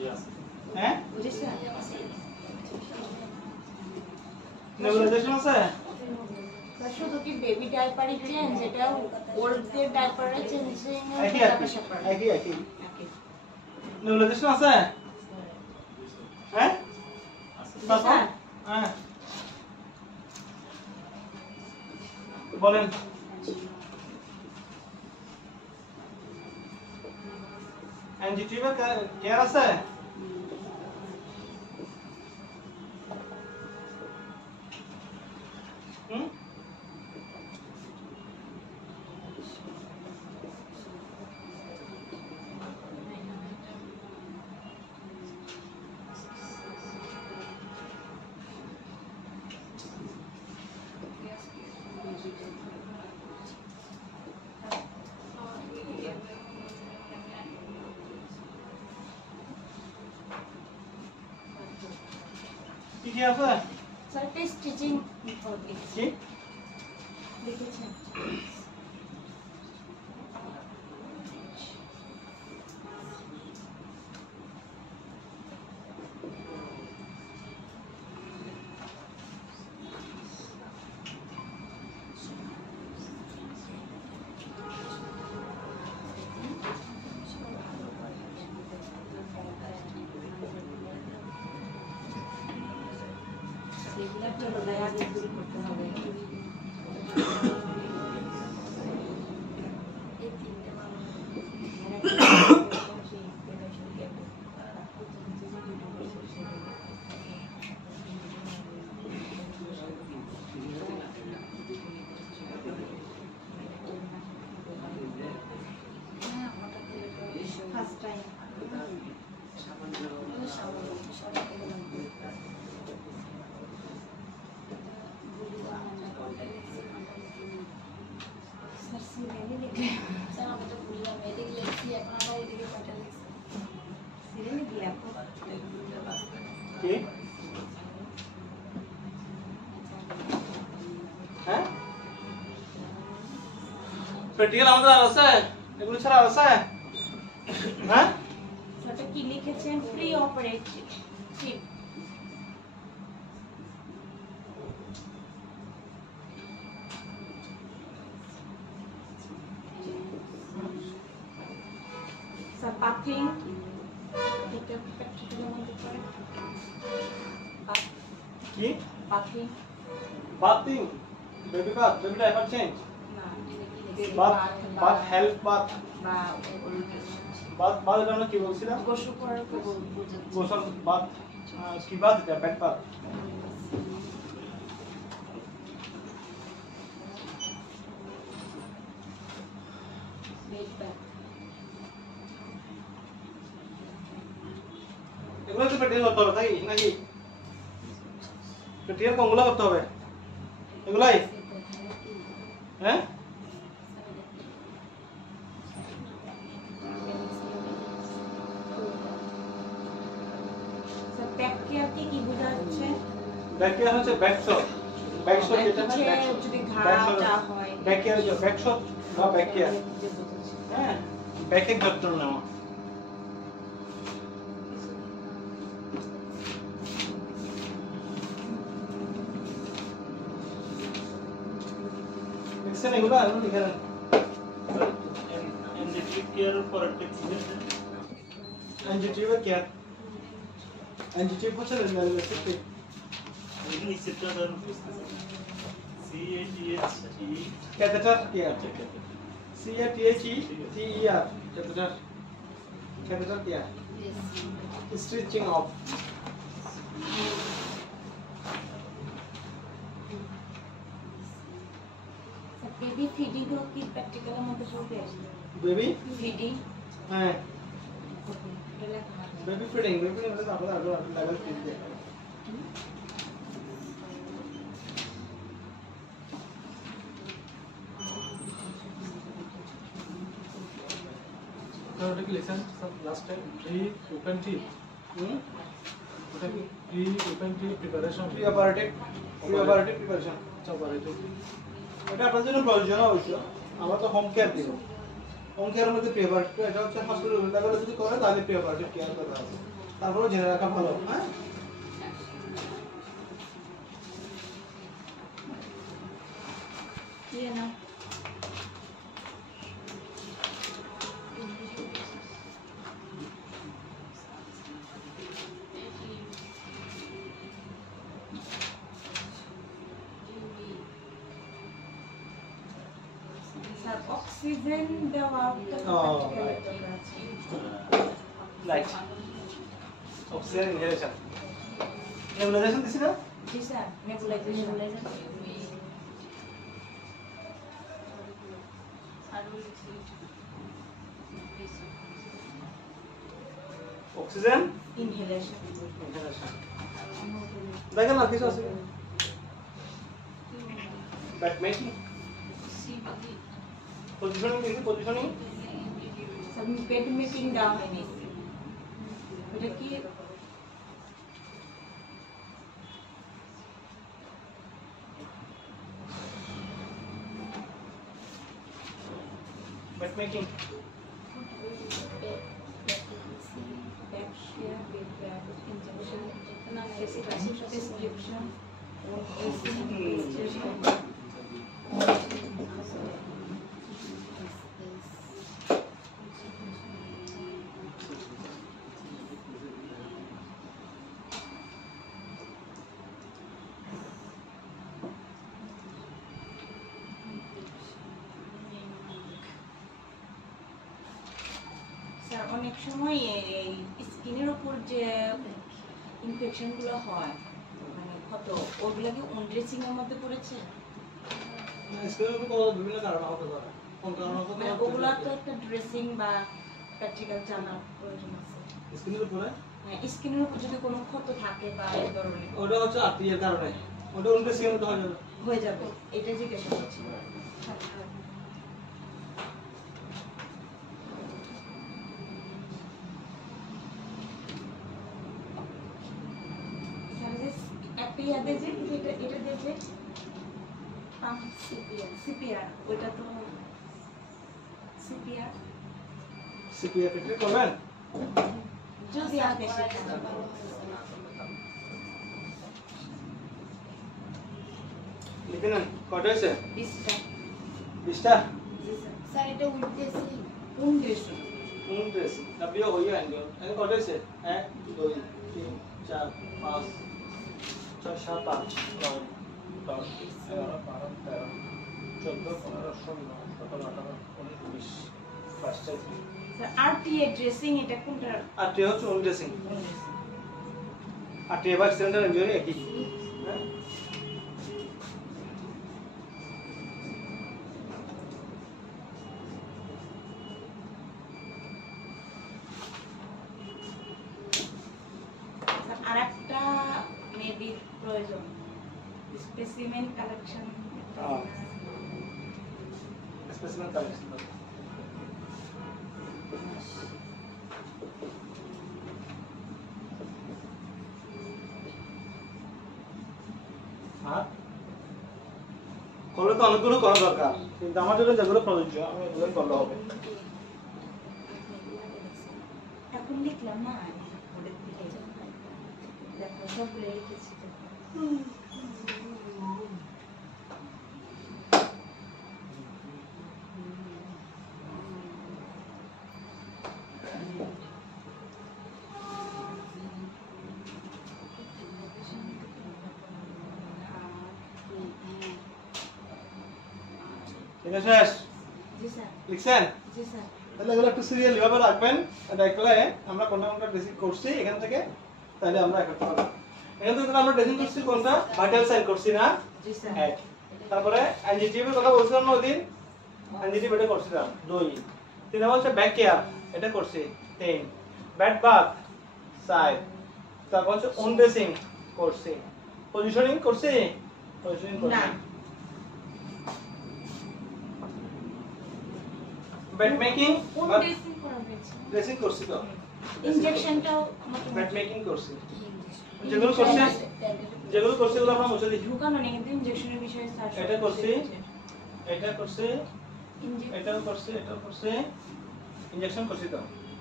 হ্যাঁ নেবুলাইজেশন আছে স্যার শুধু কি বেবি ডায়াপারই চেঞ্জ এটা ওল্ডদের ডায়াপারের চেঞ্জিং একই নেবুলাইজেশন আছে হ্যাঁ বাবা হ্যাঁ বলেন এনজিটিভ এর কেয়ার আছে কি আছে স্যার টেস্ট টিচিং ওকে কি লিখেছেন প্র্যাকটিক্যাল আমাদের আর আছে এগুলো ছাড়া আছে হ্যাঁ সেটা কি লিখেছেন প্রি অপারেটিভ স্যার পাথিং এটা প্র্যাকটিক্যাল মধ্যে পড়ে কি পাথিং bathing baby diaper change bath help bath এটা আমরা কি বলছিলাম গোসল করার পর গোসল বাথ কি বাথ এটা ব্যাক বাথ এগুলো তো প্র্যাকটিস করতে হবে তাই নাকি প্র্যাকটিক্যাল কোনগুলো করতে হবে এগুলাই হ্যাঁ ব্যাকটেরিয়াকে কি বোঝাচ্ছে ব্যাকটেরিয়া হচ্ছে ব্যাকশট যেটা যদি ঘাটা হয় ব্যাকটেরিয়া ব্যাকশট বা ব্যাকটেরিয়া হ্যাঁ ব্যাকের যত্ন নেওয়া দেখছেন এগুলো লিখে দেন NGT care for textile NGT care NGT হচ্ছে রেসিপি ini সেটা ধরুন CATHE catheter care CATHETER catheter care stitching of baby feeding কি প্র্যাকটিক্যালের মধ্যে পড়বে বেবি ফিডিং হ্যাঁ বেবি ফিডিং মানে আমরা আগে লেভেল 3 তে ওটা কি lesson last time pre open টি ওটা কি প্রি ওপেন টি preparation pre operative preparation operative এটা আপনার জন্য প্রয়োজন অবশ্য আমরা তো হোম কেয়ার দিব হোম কেয়ারের মধ্যে প্রি অপারেটিভ এটা হচ্ছে হসপিটাল লেভেলে যদি করে তাহলে প্রি অপারেটিভ কেয়ার করা হবে তারপরে জেনে রাখা ভালো, হ্যাঁ? দিয়ে নাও। স্যার অক্সিজেন দেওয়া রাইট, অক্সিজেন ইনহেলেশন, নেবুলাইজেশন দিছি না? জি sir, nebulization. Oxygen inhalation. Inhalation. দেখেন না কিছু আছে? ব্যাট মেকিং, পজিশনিং দিছি, পজিশনিং স্যার বেড মেকিং দেওয়া হয়নি। এটা কি ব্যাট মেকিং, স্যার অনেক সময় এই স্কিনের উপর যে ইনফেকশনগুলো হয়, মানে ক্ষত, ওগুলো কি ড্রেসিং এর মধ্যে পড়েছে? স্কিনের উপর কত বিভিন্ন কারণ হতে পারে, কোন কারণ হতে মানে পারে? ওগুলো তো একটা ড্রেসিং বা প্র্যাকটিক্যাল জানার প্রয়োজন আছে। স্কিনের উপরে হ্যাঁ, স্কিনের উপর যদি কোনো ক্ষত থাকে বা এই ধরনের ওটা হচ্ছে আর্টিয়ার কারণে, ওটা উল্টে স্কিনের মধ্যে হয়ে যাবে। হয়ে যাবে, এটা জিজ্ঞাসা করছি। একটা ইয়াদে যে এটা দেখবে সিপিআর, ওইটা তো সিপিআর সিপিএফ এটা করবেন? যদি আপনি শিখেন। লিখে নেন, কয়টা হয়েছে? 20টা। 20টা? জি স্যার। স্যার এটা উঠতেছি। কোন ড্রেসিং? 29 ডাব্লিউ হইয়া আনলো। এখন কয়টা হয়েছে? 1 2 3 4 5 6 7 8 9 10 11 12 13 14 15 16 17 18 19 20 ফার্স্ট স্যার আরটিএ ড্রেসিং এটা কোনটা? আর তে হচ্ছে ওন ড্রেসিং। আর তে বা সেন্টার ইনজুরি একই, হ্যাঁ? স্যার আরেকটা মেবি প্রয়োজন, স্পেসিমেন কালেকশন। Specimen collection. আর করলে তো অনেকগুলো করা দরকার, কিন্তু আমার জন্য যেগুলো প্রযোজ্য আমি এগুলো করলে হবে। এখন লিখলাম না, ওদের দিকে দেখো সবগুলো লিখেছি। ঠিক আছে শেষ? জি স্যার। লিখছেন? জি স্যার। তাহলে এগুলো একটু সিরিয়াল ভাবে রাখবেন, দেখলে আমরা কোনটা কোনটা ড্রেসিং করছি এখান থেকে, তাহলে আমরা করতে পারবো। এখান থেকে আমরা ড্রেসিং করছি কোনটা? ভাইটাল সাইন করছি না? জি স্যার। এক। তারপরে এনজিটিভি কথা বলছিলাম না ওইদিন, এনজিটিভি এটা করছিলাম 2। 3 নম্বর হচ্ছে ব্যাক কেয়ার, এটা করছি 3। Bed bath 4। তারপর হচ্ছে ওন ড্রেসিং করছি। পজিশনিং করছি? পজিশনিং করছি না। ব্যাট মেকিং কোন ড্রেসিং করা হয়েছে? ড্রেসিং করছি তো, ইনজেকশনটাও ব্যাট মেকিং করছি। যেগুলো করছি ওগুলো আমরা মুছে দিই। ঢুকানো নেই, কিন্তু ইনজেকশনের বিষয়ে স্যার এটা করছি, এটা করছি, এটাও করছি, এটাও করছি, ইনজেকশন করছি তো।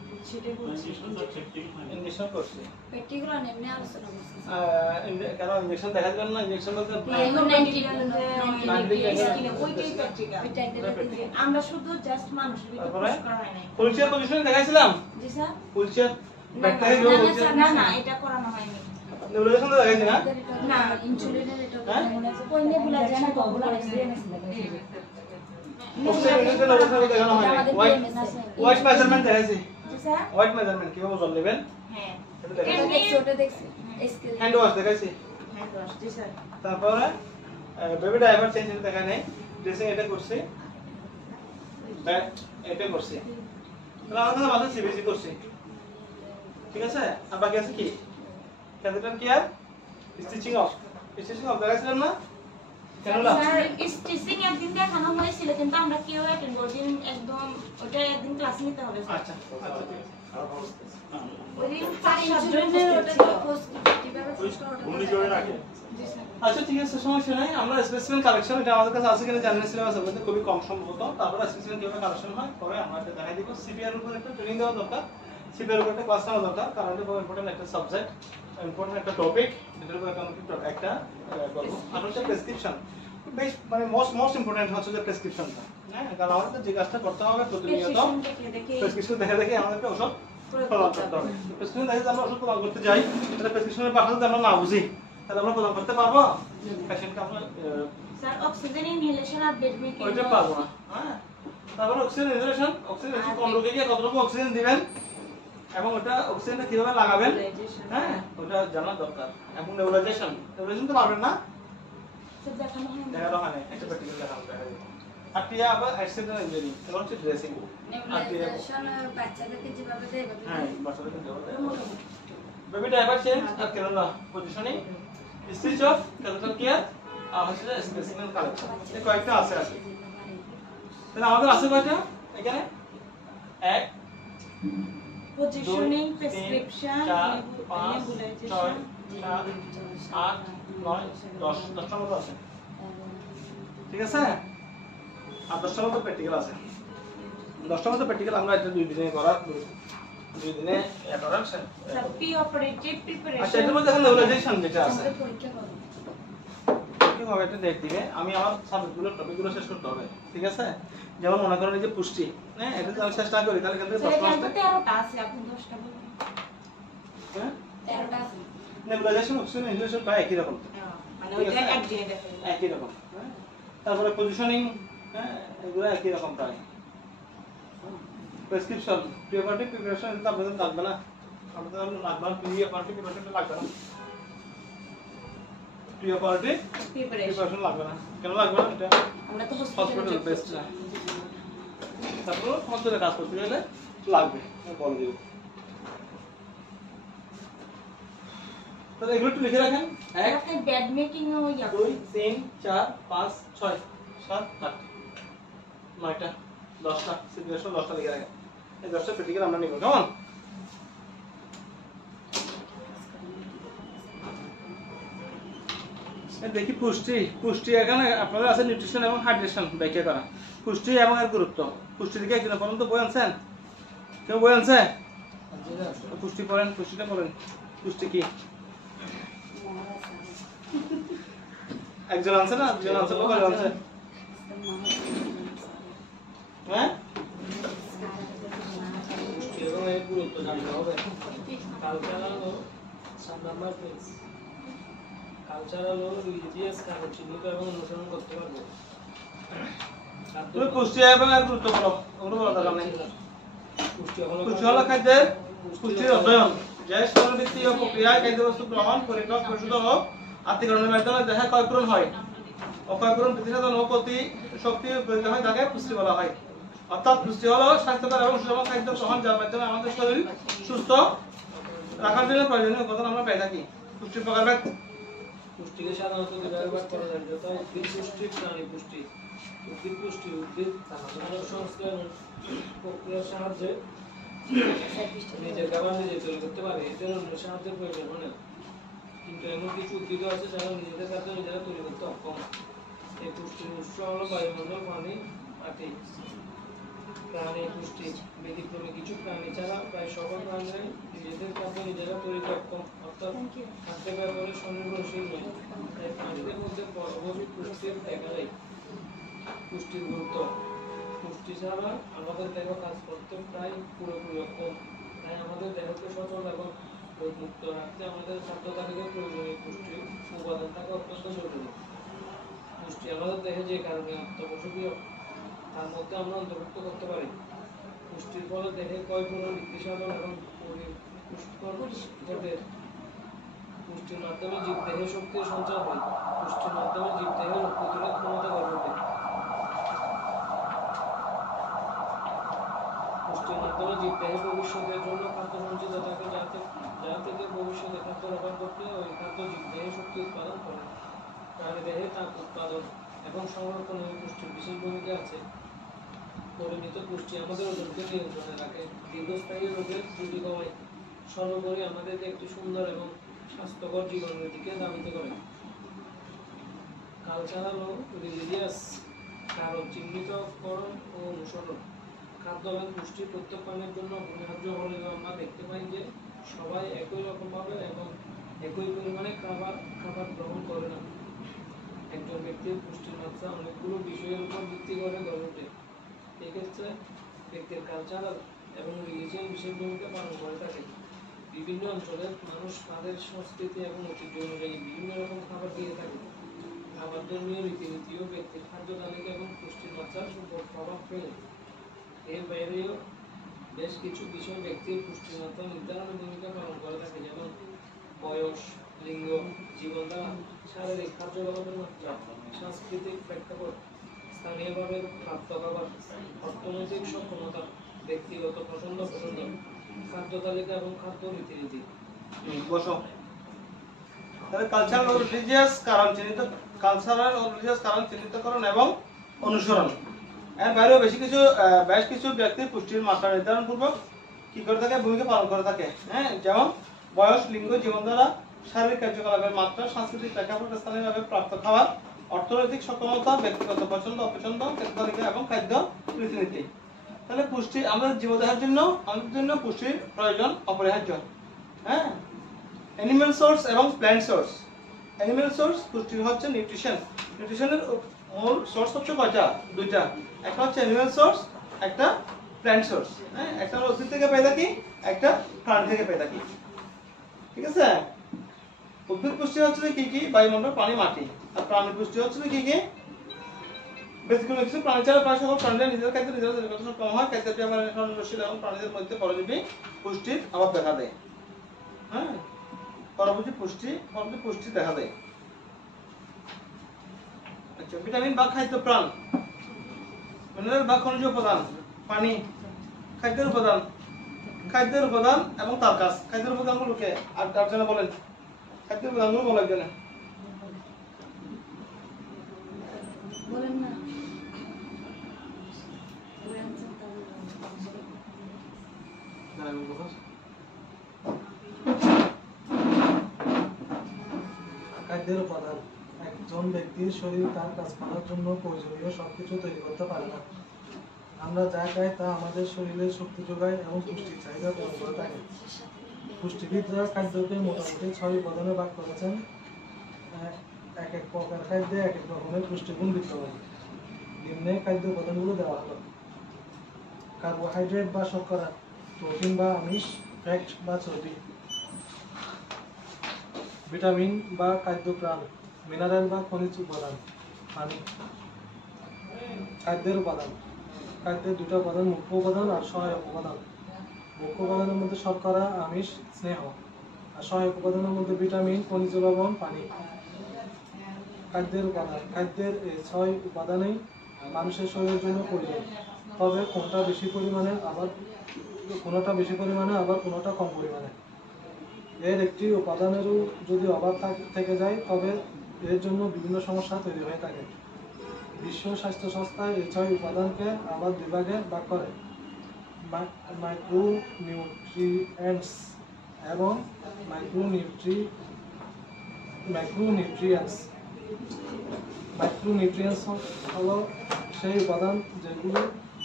সেটাই বলছি। ইনজেকশন করছি প্র্যাকটিক্যাল এমনি আলোচনা করছি কেন ইনজেকশন দেখা দিবেন না ইনজেকশন বলতে ওইটাই প্র্যাকটিক্যাল। আমরা শুধু জাস্ট মানুষের ভিতর তারপরে? পুশ করা হয় নাই। ফুলচিয়ার পজিশন দেখাইছিলাম জি স্যার? ফুলচিয়ার না, ব্যাকটা না, হেড না, ফুলচিয়ার না, না, এটা করানো হয়নি। নেবুলাইজেশন তো দেখাইছি না না, ইনসুলিনের এটা হ্যাঁ? মনে আছে কোই নেবুলা জানা তো ওগুলো অক্সিজেন ইনজেকশন অবস্থা দেখানো হয় আমাদের হোয়াইট BMS আছে হোয়াইট মেজারমেন্ট দেখাইছি জি স্যার? হোয়াইট মেজারমেন্ট কিভাবে ওজন নেবেন হ্যাঁ। এটা ওটা দেখাইছি দেখছি ওটা দেখছি স্কেল হ্যান্ড ওয়াশ দেখাইছি হ্যাঁ, দশ, জি স্যার। তারপরে বেবি ডাইভার চেঞ্জ দেখা নাই ড্রেসিং এটা করছি ব্যাক এটা করছি তাহলে আমাদের মাঝে সিবিসি করছি ঠিক আছে আর বাকি আছে কি ক্যাথেটার কেয়ার স্টিচিং অফ দেখাইছিলাম না ক্যানুলা স্যার, স্টিচিং একদিন দেখানো হয়েছিল, কিন্তু আমরা কেউ অ্যাটেন্ড করিনি। একদম ওটা একদিন ক্লাস নিতে হবে স্যার। আচ্ছা আচ্ছা ঠিক আছে ওইদিন আর 5-7 জন ইনসুলিনের ওটা ছিল। তো পোস্ট কিভাবে পোস্ট করা ঘূর্ণিঝড়ের আগে জি স্যার। আচ্ছা ঠিক আছে সমস্যা নাই আমরা স্পেসিমেন কালেকশন এটা আমাদের কাছে আছে কিনা জানেন সিলেবাস মধ্যে খুবই কম সম্ভবত তারপরে স্পেসিমেন কিভাবে কালেকশন হয় পরে আমরা এটা দেখাই দিব সিপিআর উপর একটা ট্রেনিং দেওয়া দরকার সিপিআর উপর একটা ক্লাস নেওয়া দরকার কারণ এটা খুব ইম্পর্টেন্ট একটা সাবজেক্ট ইম্পর্টেন্ট একটা টপিক এটার উপর একটা বলবো আর হচ্ছে প্রেসক্রিপশন বেশ মানে মোস্ট ইম্পর্টেন্ট হচ্ছে যে প্রেসক্রিপশনটা হ্যাঁ কারণ আমাদের যে কাজটা করতে হবে প্রতিনিয়ত প্রেসক্রিপশন দেখে প্রেসক্রিপশন দেখে দেখে আমাদেরকে ওষুধ প্রদান করতে হবে প্রেসক্রিপশন দেখে যদি আমরা ওষুধ প্রদান করতে যাই তাহলে প্রেসক্রিপশনের ভাষা যদি আমরা না বুঝি তাহলে আমরা প্রদান করতে পারবো পেশেন্টকে আমরা স্যার, অক্সিজেন ইনহেলেশন আর বেড মেকিং ওইটা পারবো না হ্যাঁ তারপরে অক্সিজেন ইনহেলেশন অক্সিজেন কোন রোগী গিয়ে কতটুকু অক্সিজেন দিবেন এবং ওটা অক্সিজেনটা কিভাবে লাগাবেন হ্যাঁ ওটা জানা দরকার এবং নেবুলাইজেশন তো পারবেন না স্যার দেখানো হয় না। দেখানো হয় না একটা প্র্যাকটিক্যাল দেখানো দেখা যাবে আর টিয়া আবার অ্যাক্সিডেন্ট ইঞ্জুরি এবং হচ্ছে ড্রেসিং আর টিয়া নেবুলাইজেশন বাচ্চাদেরকে যেভাবে দেয় এভাবে হ্যাঁ দেয়। বাচ্চাদের কিন্তু baby driver change R কেনলা positioning stitch of catheter care আর হচ্ছে স্পেসিমেন কালেকশন এই কয়েকটা আছে আছে তাহলে আমাদের আছে কয়টা এখানে 1 পজিশনিং, 2 প্রেসক্রিপশন, 4 5 নেবুলাইজেশন। 6 7 8 9 10 10টার মতো আছে ঠিক আছে আর 10টার মতো প্র্যাকটিক্যাল আছে 10টার মতো প্র্যাকটিক্যাল আমরা এটা 2 দিনে করার 2 দিনে করার স্যার, প্রি অপারেটিভ আচ্ছা প্রিপারেশন। এটার মধ্যে এখন নেবুলাইজেশন যেটা আছে আমাদের পরীক্ষা করো কি হবে এটা ডেট দিবে আমি আমার সাবজেক্টগুলো টপিকগুলো শেষ করতে হবে ঠিক আছে যেমন মনে করেন এই যে পুষ্টি হ্যাঁ এটা যদি আমি চেষ্টা করি তাহলে এখান থেকে স্যার, প্রশ্ন এখানে আসবে 13টা আছে, আপনি 10টা বলুন। হ্যাঁ 13টা আছে নেবুলাইজেশন অক্সিজেন ইনহেলেশন প্রায় একই রকম মানে ঠিক ওইটা আছে। এক দিনে দেখাই। একই রকম হ্যাঁ তারপরে পজিশনিং হ্যাঁ এগুলো একই রকম প্রায় প্রেসক্রিপশন প্রিপারেটিভ প্রিপারেশন এটা আপনাদের লাগবে না আপনাদের লাগবে না প্রিপারেটিভ প্রিপারেশন লাগবে না প্রিপারেটিভ প্রিপারেশন। প্রিপারেশন লাগবে না কেন লাগবে না এটা আমরা তো হসপিটাল হসপিটালে বেস্ট না তারপর হসপিটালে কাজ করতে গেলে লাগবে আমি বলে দিব তাহলে এগুলো একটু লিখে রাখেন 1 আপনি বেড মেকিং ও ইয়া 2 3 4 5 6 7 8 9টা 10টা সিচুয়েশন 10টা লিখে রাখেন এই 10টা প্র্যাকটিক্যাল আমরা নিব কেমন দেখি পুষ্টি পুষ্টি এখানে আপনাদের আছে নিউট্রিশন এবং হাইড্রেশন ব্যাখ্যা করা পুষ্টি এবং এর গুরুত্ব পুষ্টি দিকে একজন পর্যন্ত বই আনছেন কেউ বই আনছে পুষ্টি পড়েন পুষ্টিটা পড়েন পুষ্টি কি একজন আনছে না দুজন আনছে কয়জন আনছে হ্যাঁ পুষ্টি এবং এর গুরুত্ব জানতে হবে কালচারাল ও নাম্বার প্লেস কালচারাল ও রিলিজিয়াস কারণ চিহ্নিত এবং অনুসরণ করতে পারবো তুমি পুষ্টি এবং এর গুরুত্ব বলো ওগুলো বলা দরকার নেই পুষ্টি হলো খাদ্যের পুষ্টির অধ্যয়ন যে শরীরবৃত্তি ও প্রক্রিয়ায় খাদ্যবস্তু গ্রহণ পরিপাক পরিশোধন ও আত্তীকরণের মাধ্যমে দেহে ক্ষয়পূরণ হয় অক্ষয়পূরণ প্রতিসাধন ও প্রতি শক্তি প্রয়োগ হয় তাকে পুষ্টি বলা হয় অর্থাৎ পুষ্টি হলো স্বাস্থ্যকর এবং সুষম খাদ্য গ্রহণ যার মাধ্যমে আমাদের শরীর সুস্থ রাখার জন্য প্রয়োজনীয় উপাদান আমরা পেয়ে থাকি পুষ্টির প্রকারভেদ পুষ্টিকে সাধারণত দুভাগে ভাগ করা যায় যথা উদ্ভিদ পুষ্টি প্রাণী পুষ্টি উদ্ভিদ পুষ্টি উদ্ভিদ মানব সংস্কার প্রক্রিয়ার সাহায্যে নিজের খাবার নিজে তৈরি করতে পারে এতে অন্যের সাহায্যের প্রয়োজন হয় না কিন্তু এমন কিছু উদ্ভিদ আছে যারা নিজেদের খাদ্য নিজেরা তৈরি করতে অক্ষম এই পুষ্টির উৎস হলো বায়ুমণ্ডল পানি মাটি প্রাণী পুষ্টি ব্যতিক্রমী কিছু প্রাণী ছাড়া প্রায় সকল প্রাণীরাই নিজেদের খাদ্য নিজেরা তৈরি করত, অর্থাৎ খাদ্যের ব্যাপারে স্বনির্ভরশীল নয়। তাই প্রাণীদের মধ্যে পরবর্তী পুষ্টির দেখা যায়। পুষ্টির গুরুত্ব, পুষ্টি ছাড়া আমাদের দেহ কাজ করতে প্রায় পুরোপুরি অক্ষম। তাই আমাদের দেহকে সচল এবং রোগমুক্ত রাখতে আমাদের খাদ্য তালিকায় প্রয়োজনীয় পুষ্টি উপাদান থাকা অত্যন্ত জরুরি। পুষ্টি আমাদের দেহে যে কারণে অত্যাবশ্যকীয় তার মধ্যে আমরা অন্তর্ভুক্ত করতে পারি। পুষ্টির ফলে দেহে ক্ষয় পুনরুদ্ধি সাধন এবং পুষ্টির মাধ্যমে জীবদেহে শক্তির সঞ্চার হয়। পুষ্টির মাধ্যমে জীবদেহে রোগ প্রতিরোধ ক্ষমতা গড়ে ওঠে। পুষ্টির মাধ্যমে জীবদেহে ভবিষ্যতের জন্য খাদ্য সঞ্চিত থাকে, যা থেকে ভবিষ্যতে খাদ্যের অভাব ঘটলে ওই খাদ্য জীবদেহে শক্তি উৎপাদন করে। প্রাণীদেহে তাপ উৎপাদন এবং সংরক্ষণে পুষ্টির বিশেষ ভূমিকা আছে। পরিমিত পুষ্টি আমাদের ওজনকে নিয়ন্ত্রণে রাখে, দীর্ঘস্থায়ী রোগের ঝুঁকি কমায়, সর্বোপরি আমাদেরকে একটি সুন্দর এবং স্বাস্থ্যকর জীবনের দিকে ধাবিত করে। কালচারাল ও রিলিজিয়াস কারণ চিহ্নিতকরণ ও অনুসরণ। খাদ্য এবং পুষ্টি প্রত্যেক প্রাণীর জন্য অপরিহার্য হলেও আমরা দেখতে পাই যে সবাই একই রকমভাবে এবং একই পরিমাণে খাবার গ্রহণ করে না। একজন ব্যক্তির পুষ্টির মাত্রা অনেকগুলো বিষয়ের উপর ভিত্তি করে গড়ে ওঠে। এক্ষেত্রে ব্যক্তির কালচারাল এবং রিলিজিয়ান বিশেষ ভূমিকা পালন করে থাকে। বিভিন্ন অঞ্চলের মানুষ তাদের সংস্কৃতি এবং ঐতিহ্য অনুযায়ী বিভিন্ন রকম খাবার দিয়ে থাকে। খাবার ধর্মীয় রীতিনীতিও ব্যক্তির খাদ্য তালিকা এবং পুষ্টির মাত্রার উপর প্রভাব ফেলে। এর বাইরেও বেশ কিছু বিষয় ব্যক্তির পুষ্টির মাত্রা নির্ধারণে ভূমিকা পালন করে থাকে, যেমন বয়স, লিঙ্গ, জীবনধারা, শারীরিক কার্যকলাপের মাত্রা, সাংস্কৃতিক প্রেক্ষাপট, স্থানীয়ভাবে প্রাপ্ত খাবার, অর্থনৈতিক সক্ষমতা, ব্যক্তিগত পছন্দ, খাদ্য তালিকা এবং খাদ্য রীতিনীতি। বসো। তাহলে কালচারাল ও রিলিজিয়াস কারণ চিহ্নিতকরণ এবং অনুসরণ। এর বাইরেও বেশ কিছু ব্যক্তির পুষ্টির মাত্রা নির্ধারণ পূর্বক কি করে থাকে, ভূমিকা পালন করে থাকে। হ্যাঁ, যেমন বয়স, লিঙ্গ, জীবনধারা, শারীরিক কার্যকলাপের মাত্রা, সাংস্কৃতিক প্রেক্ষাপট, স্থানীয়ভাবে প্রাপ্ত খাবার, অর্থনৈতিক সক্ষমতা, ব্যক্তিগত পছন্দ অপছন্দ, খাদ্য তালিকা এবং খাদ্য রীতিনীতি। তাহলে পুষ্টি আমাদের জীবদেহের জন্য পুষ্টির প্রয়োজন অপরিহার্য। হ্যাঁ, অ্যানিমাল সোর্স এবং প্ল্যান্ট সোর্স। অ্যানিমাল সোর্স পুষ্টির হচ্ছে নিউট্রিশন। নিউট্রিশনের মূল সোর্স হচ্ছে কয়টা? দুইটা। একটা হচ্ছে অ্যানিমাল সোর্স, একটা প্ল্যান্ট সোর্স। হ্যাঁ, একটা আমরা উদ্ভিদ থেকে পেয়ে থাকি, একটা প্রাণী থেকে পেয়ে থাকি। ঠিক আছে? উদ্ভিদ পুষ্টি হচ্ছে কি কি? বায়ুমণ্ডল, পানি, মাটি। আর প্রাণী পুষ্টি হচ্ছে কি কি? বেসিক্যালি কিছু প্রাণী ছাড়া প্রায় সকল প্রাণীরা নিজেদের খাদ্য নিজেরা তৈরি করতে সক্ষম হয়। খাদ্যের ব্যাপারে সংবেদনশীল এবং প্রাণীদের মধ্যে পরজীবী পুষ্টির অভাব দেখা দেয়। হ্যাঁ, পরবর্তী পুষ্টি দেখা দেয়। আচ্ছা, ভিটামিন বা খাদ্য প্রাণ, মিনারেল বা খনিজ উপাদান, পানি, খাদ্যের উপাদান এবং তার কাজ। খাদ্যের উপাদানগুলোকে আর জন্য বলেন, খাদ্যের উপাদানগুলো বলা গেলে বলেন না। খাদ্যের উপাদান। একজন ব্যক্তির শরীর তার কাজ করার জন্য প্রয়োজনীয় সবকিছু তৈরি করতে পারে না। আমরা যা খাই তা আমাদের শরীরে শক্তি যোগায় এবং পুষ্টির চাহিদা পূরণ করে থাকে। পুষ্টিবিদরা খাদ্যকে মোটামুটি 6 উপাদানে ভাগ করেছেন। এক এক প্রকার খাদ্যে এক এক রকমের পুষ্টিগুণ বিদ্যমান। নিম্নে খাদ্য উপাদানগুলো দেওয়া হলো: কার্বোহাইড্রেট বা শর্করা, প্রোটিন বা আমিষ, ফ্যাট বা চর্বি, ভিটামিন বা খাদ্য প্রাণ, মিনারেল বা খনিজ উপাদান, পানি। খাদ্যের উপাদান। খাদ্যের দুটো উপাদান, মুখ্য উপাদান আর সহায়ক উপাদান। মুখ্য উপাদানের মধ্যে শর্করা, আমিষ, স্নেহ। আর সহায়ক উপাদানের মধ্যে ভিটামিন, খনিজ লবণ, পানি। খাদ্যের উপাদান। খাদ্যের এই 6 উপাদানই মানুষের শরীরের জন্য প্রয়োজন, তবে কোনটা বেশি পরিমাণে আবার কোনটা কম পরিমাণে। এর একটি উপাদানেরও যদি অভাব থেকে যায় তবে এর জন্য বিভিন্ন সমস্যা তৈরি হয়ে থাকে। বিশ্ব স্বাস্থ্য সংস্থা এই 6 উপাদানকে আবার 2 ভাগে ভাগ করে: মাইক্রোনিউট্রিয়েন্টস এবং ম্যাক্রোনিউট্রিয়েন্টস। মাইক্রোনিউট্রিয়েন্টস হলো সেই উপাদান যেগুলো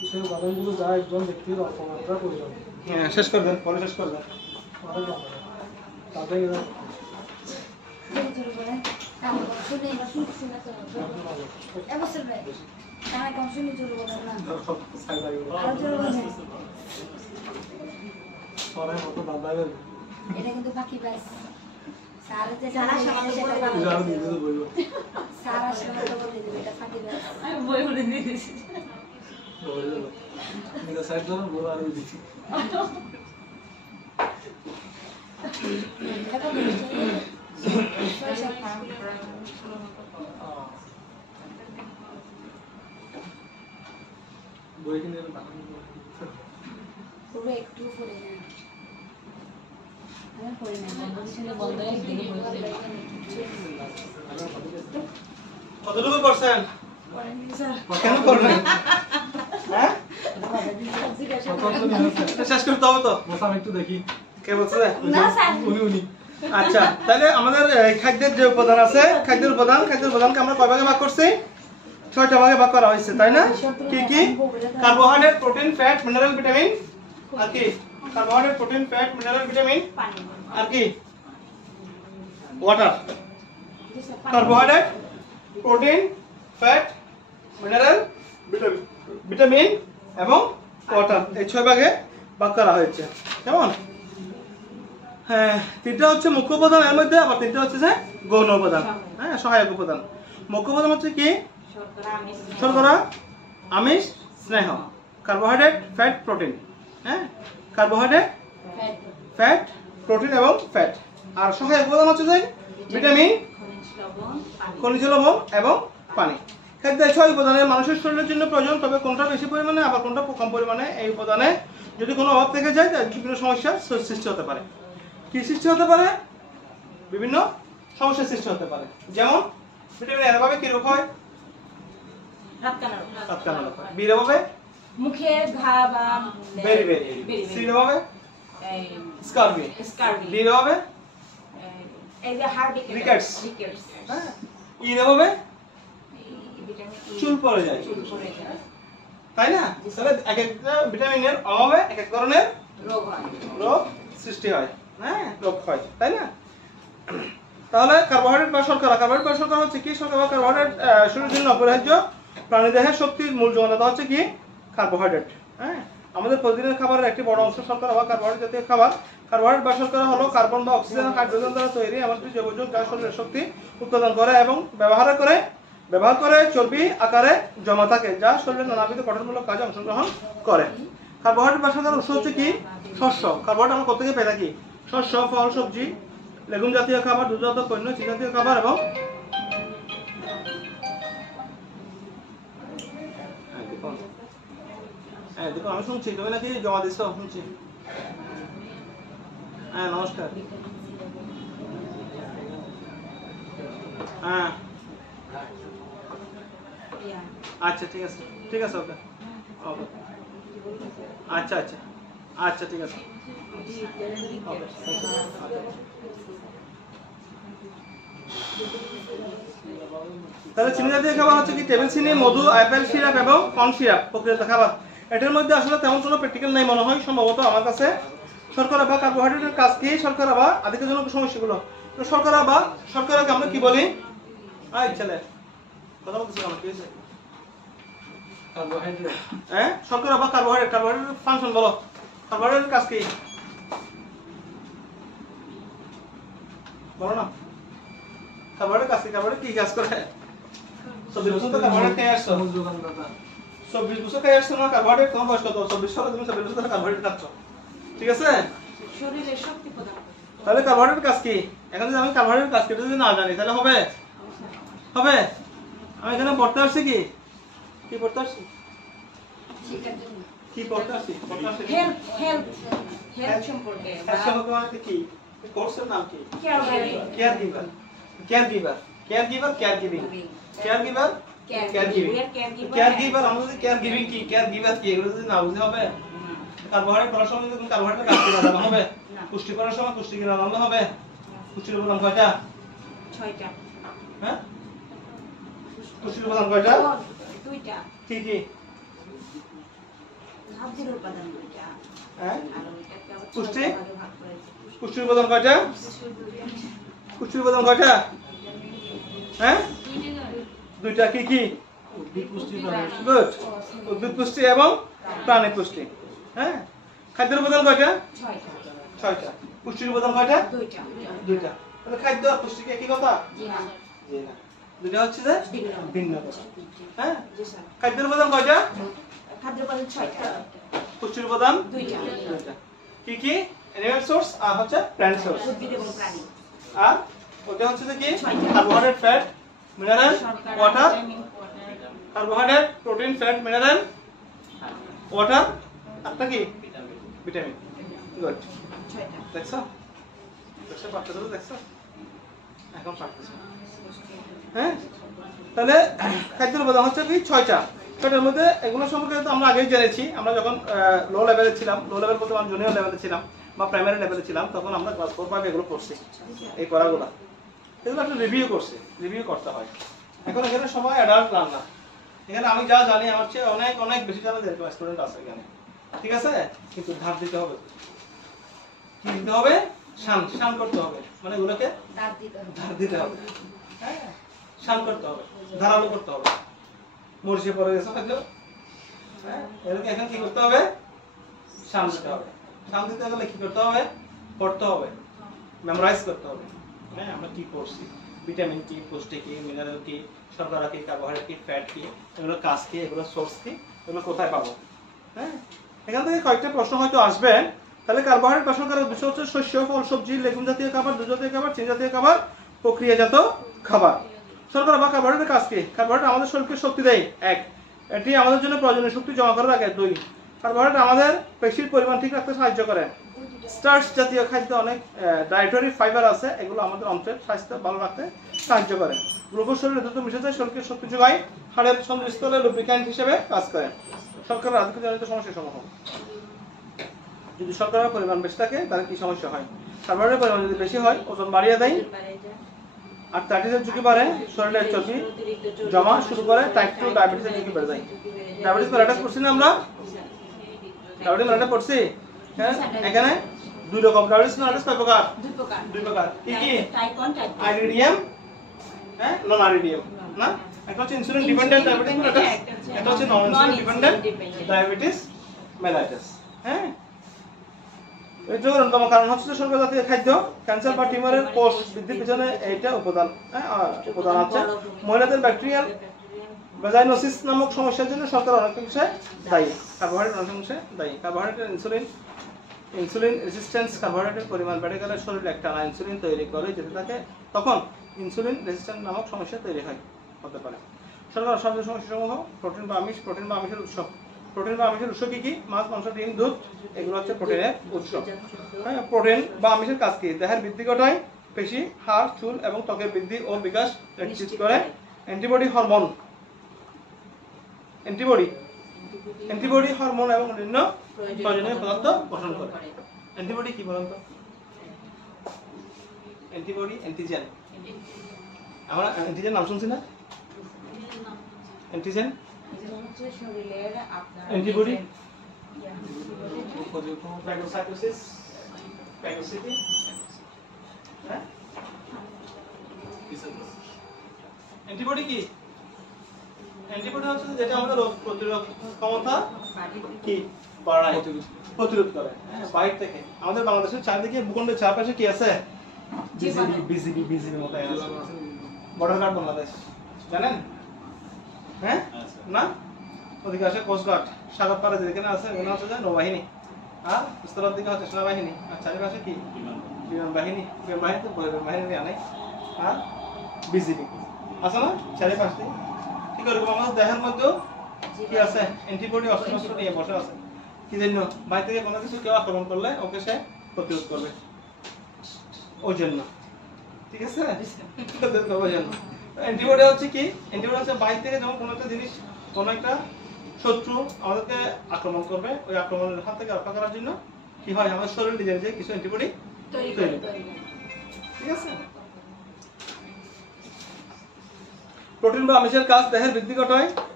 সেই উপাদানগুলো যা একজন ব্যক্তির অল্প মাত্রা প্রয়োজন। হ্যাঁ, শেষ করে দেন, পরে শেষ করে দেন। অনেক লম্বা। তাদের এরা জোর করে কাম শুনে শুনছি না তো এবছর ভাই কাম কম শুনি জোর বলেন না আর জোর বলেন সরাই মতো দাদাবেন এটা কিন্তু বাকি বাস সারা যে সারা সামান্য বলে দাও। পূজা দিয়ে দিতে বলবো সারা সময় তো বলে দিবে এটা বাকি বাস আমি বই বলে দিয়েছি। বলে দেবো এটা সাইড ধরো বড় আর দিচ্ছি এটা বই কিনে পুরো একটু পড়ে না আমি পড়ে না বন্ধ হয়ে দিকে বলতে কতটুকু করছেন? পড়েন স্যার। কেন করলেন? হ্যাঁ? শেষ করতে হবে তো। বসাম একটু দেখি কে বলছে? না স্যার। উনি আচ্ছা, তাহলে আমাদের খাদ্যের যে উপাদান আছে, খাদ্যের উপাদানকে আমরা কয় ভাগে ভাগ করছি? 6টা ভাগে ভাগ করা হয়েছে, তাই না? কি কি? Carbohydrate, protein, fat, mineral, vitamin, আর কি? Carbohydrate, protein, fat, mineral, vitamin, পানি। আর কি? Water. Carbohydrate, protein, fat, mineral, vitamin এবং ওয়াটার, এই 6 ভাগে ভাগ করা হয়েছে। কেমন? হ্যাঁ, 3টা হচ্ছে মুখ্য উপাদান, এর মধ্যে আবার 3টা হচ্ছে যে গৌণ উপাদান, হ্যাঁ, সহায়ক উপাদান। মুখ্য উপাদান হচ্ছে কি? শর্করা, আমিষ। শর্করা, আমিষ, স্নেহ, কার্বোহাইড্রেট, ফ্যাট, প্রোটিন, হ্যাঁ, কার্বোহাইড্রেট, ফ্যাট, প্রোটিন এবং ফ্যাট। আর সহায়ক উপাদান হচ্ছে যে ভিটামিন, খনিজ লবণ, পানি। খনিজ লবণ এবং পানি। খাদ্যের 6 উপাদানে মানুষের শরীরের জন্য প্রয়োজন, তবে কোনটা বেশি পরিমাণে আবার কোনটা কম পরিমাণে এই উপাদানে যদি কোনো অভাব থেকে যায় তাহলে বিভিন্ন সমস্যার সৃষ্টি হতে পারে। কি সৃষ্টি হতে পারে? বিভিন্ন সমস্যার সৃষ্টি হতে পারে। যেমন ভিটামিন এর অভাবে কি রোগ হয়? রাত কানা রোগ। রাতকানা রোগ হয়। বির অভাবে মুখের ঘা বা বেরি। সির অভাবে এই স্কারবি। স্কারবি। ডির অভাবে এই যে হার্ট Rickets. রিকেটস। হ্যাঁ, ইর অভাবে ভিটামিন ই। চুল পড়ে যায়, চুল পড়ে যায়। তাই না? তাহলে এক একটা ভিটামিনের অভাবে এক এক ধরনের রোগ হয়। রোগ সৃষ্টি হয়, হ্যাঁ, রোগ হয়, তাই না? তাহলে কার্বোহাইড্রেট বা শর্করা হচ্ছে কি? শর্করা বা কার্বোহাইড্রেট শরীরের জন্য অপরিহার্য। প্রাণীদেহের শক্তির মূল যোগানদাতা হচ্ছে কি? কার্বোহাইড্রেট। হ্যাঁ, আমাদের প্রতিদিনের খাবারের একটি বড় অংশ শর্করা বা কার্বোহাইড্রেট জাতীয় খাবার। কার্বোহাইড্রেট বা শর্করা হলো কার্বন বা অক্সিজেন হাইড্রোজেন দ্বারা তৈরি এমনকি জৈব যৌগ যা শরীরের শক্তি উৎপাদন করে এবং ব্যবহার করে চর্বি আকারে জমা থাকে, যা শরীরের নানাবিধ গঠনমূলক কাজে অংশগ্রহণ করে। কার্বোহাইড্রেট বা শর্করার উৎস হচ্ছে কি? শস্য। কার্বোহাইড্রেট আমরা কোথা থেকে পেয়ে থাকি? শস্য, ফল, সবজি, লেগুম জাতীয় খাবার, দুধজাত পণ্য, চিনি জাতীয় খাবার এবং দেখো আমি শুনছি, তুমি নাকি জমা দিচ্ছ? শুনছি। হ্যাঁ, নমস্কার। হ্যাঁ, আচ্ছা, ঠিক আছে, ঠিক আছে, ওকে ওকে, আচ্ছা আচ্ছা আচ্ছা, ঠিক আছে, ওকে। তাহলে চিনি জাতীয় খাবার হচ্ছে কি? টেবিল চিনি, মধু, আপেল সিরাপ এবং কর্ন সিরাপ প্রক্রিয়াজাত খাবার। এটার মধ্যে আসলে তেমন কোনো প্র্যাকটিক্যাল নাই মনে হয় সম্ভবত আমার কাছে। শর্করা বা কার্বোহাইড্রেটের কাজ কি? শর্করা বা আধিক্যজনক সমস্যাগুলো। তো শর্করাকে আমরা কি বলি? আই ছেলে কথা বলতেছি আমার কি হয়েছে? কার্বোহাইড্রেট হ্যাঁ, শর্করা বা কার্বোহাইড্রেটের ফাংশন বলো। কার্বোহাইড্রেটের কাজ কি বলো না? কার্বোহাইড্রেট কাজ কি? কার্বোহাইড্রেট কি কাজ করে? 24 বছর তো কার্বোহাইড্রেট খেয়ে আসছো। মূল যোগানদাতা 24 বছর খেয়ে আসছো না কার্বোহাইড্রেট? তোমার বয়স কত? 24 সালে তুমি 24 বছর কার্বোহাইড্রেট খাচ্ছ, ঠিক আছে? শরীরে শক্তি প্রদান করে। তাহলে কার্বোহাইড্রেট কাজ কি? এখন যদি আমি কার্বোহাইড্রেট কাজ করতে যদি না জানি তাহলে হবে? হবে? আমি এখানে পড়তে আসছি কি? কি পড়তে আসছি? কি পড়তে আসছি? হেলথ সম্পর্কে এর সম্পর্কে মানে কি? কোর্সের নাম কি? কেয়ার কেয়ার গিভার, আমরা যদি কেয়ার গিভিং কি, কেয়ার গিভার কি, এগুলো যদি না বুঝতে হবে। কার্বোহাইড্রেট পড়ার সময় যদি কার্বোহাইড্রেট কাজ করে জানা হবে, পুষ্টি পড়ার সময় পুষ্টি কি জানা হবে। পুষ্টির উপাদান কয়টা? 6টা। হ্যাঁ, পুষ্টির উপাদান কয়টা? 2টা। কি কি? খাদ্যের উপাদান দুইটা হ্যাঁ আর ওইটাকে আবার পুষ্টি? 6টা ভাগে ভাগ করেছে। পুষ্টির উপাদান কয়টা? পুষ্টির উপাদান কয়টা? হ্যাঁ দুইটা কি কি? উদ্ভিদ পুষ্টি প্রাণী গুড, উদ্ভিদ পুষ্টি এবং প্রাণী পুষ্টি। হ্যাঁ খাদ্যের উপাদান কয়টা? 6টা 6টা। পুষ্টির উপাদান কয়টা? দুইটা দুইটা। তাহলে খাদ্য আর পুষ্টি কি একই কথা? জি না জি না, দুইটা হচ্ছে যে ভিন্ন। ভিন্ন কথা। হ্যাঁ জি স্যার খাদ্যের উপাদান কয়টা? খাদ্যের উপাদান 6টা পুষ্টির উপাদান দুইটা দুইটা। কি কি? অ্যানিমাল সোর্স আর হচ্ছে প্ল্যান্ট সোর্স। উদ্ভিদ এবং প্রাণী আর ওটা হচ্ছে যে কি? ছয়টা। কার্বোহাইড্রেট, ফ্যাট, মিনারেল, শর্করা, water. Vitamin, water, carbohydrate, protein, fat, mineral, water, আর কি? ভিটামিন। গুড। 6টা দেখছো? দেখছো পারতেছো তো দেখছো? এখন পারতেছো। হ্যাঁ? তাহলে খাদ্যের উপাদান হচ্ছে কি 6টা। 6টার মধ্যে এগুলো সম্পর্কে তো আমরা আগেই জেনেছি। আমরা যখন লো লেভেলে ছিলাম, লো লেভেল বলতে আমরা জুনিয়র লেভেলে ছিলাম বা প্রাইমারি লেভেলে ছিলাম, তখন আমরা ক্লাস 4 5 এগুলো পড়ছি। এই করাগুলো এগুলো একটা রিভিউ করছি, রিভিউ করতে হয়। এখন এখানে সবাই অ্যাডাল্ট না, এখানে আমি যা জানি আমার চেয়ে অনেক অনেক বেশি জানা এরকম স্টুডেন্ট আছে এখানে, ঠিক আছে? কিন্তু ধার দিতে হবে। কি দিতে হবে? শান করতে হবে, মানে এগুলোকে দাঁত দিতে হবে। ধার দিতে হবে। হ্যাঁ শান করতে হবে, ধারালো করতে হবে। মরচে পড়ে গেছে হয়তো, হ্যাঁ এদেরকে এখন কি করতে হবে? শান দিতে হবে। শান দিতে গেলে কি করতে হবে? পড়তে হবে, মেমোরাইজ করতে হবে। হ্যাঁ আমরা কি করছি, ভিটামিন কি, পুষ্টি কি, মিনারেল কি, শর্করা কি, কার্বোহাইড্রেট কি, ফ্যাট কি, এগুলো কাজ কি, এগুলো সোর্স কি, এগুলো কোথায় পাবো। হ্যাঁ এখান থেকে কয়েকটা প্রশ্ন হয়তো আসবে। তাহলে কার্বোহাইড্রেট বা শর্করার উৎস হচ্ছে শস্য, ফল, সবজি, লেগুম জাতীয় খাবার, দুধ জাতীয় খাবার, চিনি জাতীয় খাবার, প্রক্রিয়াজাত খাবার। শর্করা বা কার্বোহাইড্রেটের কাজ কি? কার্বোহাইড্রেট আমাদের শরীরকে শক্তি দেয়, 1। এটি আমাদের জন্য প্রয়োজনীয় শক্তি জমা করে রাখে, 2। কার্বোহাইড্রেট আমাদের পেশির পরিমাণ ঠিক রাখতে সাহায্য করে। স্টার্চ জাতীয় খাদ্য অনেক ডায়েটারি ফাইবার আছে, এগুলো আমাদের অন্ত্রের স্বাস্থ্য ভালো রাখতে সাহায্য করে। গ্লুকোজ শরীরে দ্রুত মিশে যায়, শরীরকে শক্তি যোগায়, হাড়ের সন্ধিস্থলে লুব্রিক্যান্ট হিসেবে কাজ করে। শর্করা আধিক্যজনিত সমস্যা সমূহ। যদি শর্করার পরিমাণ বেশি থাকে তাহলে কি সমস্যা হয়? কার্বোহাইড্রেটের পরিমাণ যদি বেশি হয় ওজন বাড়িয়ে দেয়, আর ডায়াবেটিসের ঝুঁকি বাড়ে, শরীরের চর্বি জমা শুরু করে, টাইপ 2 ডায়াবেটিসের ঝুঁকি বেড়ে যায়। ডায়াবেটিস মেলাটাস পড়ছি না আমরা? ডায়াবেটিস মেলাটা পড়ছি। হ্যাঁ এখানে 2 রকম ডায়াবেটিস মেলাটাস কয় প্রকার? 2 প্রকার। কি কি? টাইপ 1 টাইপ 2 আইরিডিয়াম, হ্যাঁ নন আইরিডিয়াম না? একটা হচ্ছে ইনসুলিন ডিপেন্ডেন্ট ডায়াবেটিস মেলাটাস, এটা হচ্ছে নন ইনসুলিন ডিপেন্ডেন্ট ডায়াবেটিস মেলাইটাস। হ্যাঁ এর জন্য অন্যতম কারণ হচ্ছে শর্করা জাতীয় খাদ্য। ক্যান্সার বা টিউমারের কোষ বৃদ্ধির পিছনে এইটা উপাদান, উপাদান আছে। মহিলাদের ব্যাকটেরিয়াল ভ্যাজাইনোসিস নামক সমস্যার জন্য শর্করা অনেকাংশে দায়ী, কার্বোহাইড্রেট অনেকাংশে দায়ী। কার্বোহাইড্রেট ইনসুলিন রেজিস্ট্যান্স, কার্বোহাইড্রেটের পরিমাণ বেড়ে গেলে শরীরে একটানা ইনসুলিন তৈরি করে যেতে থাকে, তখন ইনসুলিন রেজিস্ট্যান্স নামক সমস্যা তৈরি হতে পারে। শর্করা সবচেয়ে সমস্যাসমূহ প্রোটিন বা আমিষ। প্রোটিন বা আমিষের উৎস। প্রোটিন বা আমিষের উৎস কি কি? মাছ, মাংস, ডিম, দুধ, এগুলো হচ্ছে প্রোটিনের উৎস। হ্যাঁ প্রোটিন বা আমিষের কাজ কি? দেহের বৃদ্ধি ঘটায়, পেশি, হাড়, চুল এবং ত্বকের বৃদ্ধি ও বিকাশ নিশ্চিত করে। অ্যান্টিবডি হরমোন, অ্যান্টিবডি হরমোন এবং অন্যান্য প্রয়োজনীয় পদার্থ গঠন করে। অ্যান্টিবডি কি বলেন তো? Antibody, antigen. আমরা অ্যান্টিজেন নাম শুনছি না? অ্যান্টিজেন, হচ্ছে শরীরের আপনার অ্যান্টিবডি, উপযোগ ফ্যাগোসাইটোসিস, ফ্যাগোসিটি। হ্যাঁ অ্যান্টিবডি কি? অ্যান্টিবডি হচ্ছে যেটা আমাদের রোগ প্রতিরোধ ক্ষমতা কি বাড়ায়, প্রতিরোধ করে। হ্যাঁ বাইরে থেকে। আমাদের বাংলাদেশের চারদিকে ভূখণ্ডের চারপাশে কি আছে? বিজিবি মতো আছে। বর্ডার গার্ড বাংলাদেশ জানেন? হ্যাঁ না? ওদিকে আছে কোস্টগার্ড, সাগর পাড়ে যেখানে আছে ওখানে হচ্ছে যে নৌবাহিনী, আর স্থলের দিকে হচ্ছে সেনাবাহিনী, আর চারিপাশে কি বিমান বাহিনী। বিমান বাহিনী তো বাহিনী আনে, আর বিজিবি আছে না চারিপাশে। ঠিক ওরকম আমাদের দেহের মধ্যেও কি আছে? অ্যান্টিবডি অস্ত্র নিয়ে বসে আছে। কি জন্য? বাইরে থেকে কোনো কিছু কেউ আক্রমণ করলে ওকে সে প্রতিরোধ করবে, ওই জন্য। ঠিক আছে? ওই জন্য অ্যান্টিবডি হচ্ছে কি? অ্যান্টিবডি হচ্ছে বাইরে থেকে যখন কোনো একটা জিনিস, কোনো একটা শত্রু আমাদেরকে আক্রমণ করবে, ওই আক্রমণের হাত থেকে রক্ষা করার জন্য কি হয়? আমাদের শরীর নিজে নিজে কিছু অ্যান্টিবডি তৈরি করে। ঠিক আছে? প্রোটিন বা আমিষের কাজ দেহের বৃদ্ধি ঘটায়,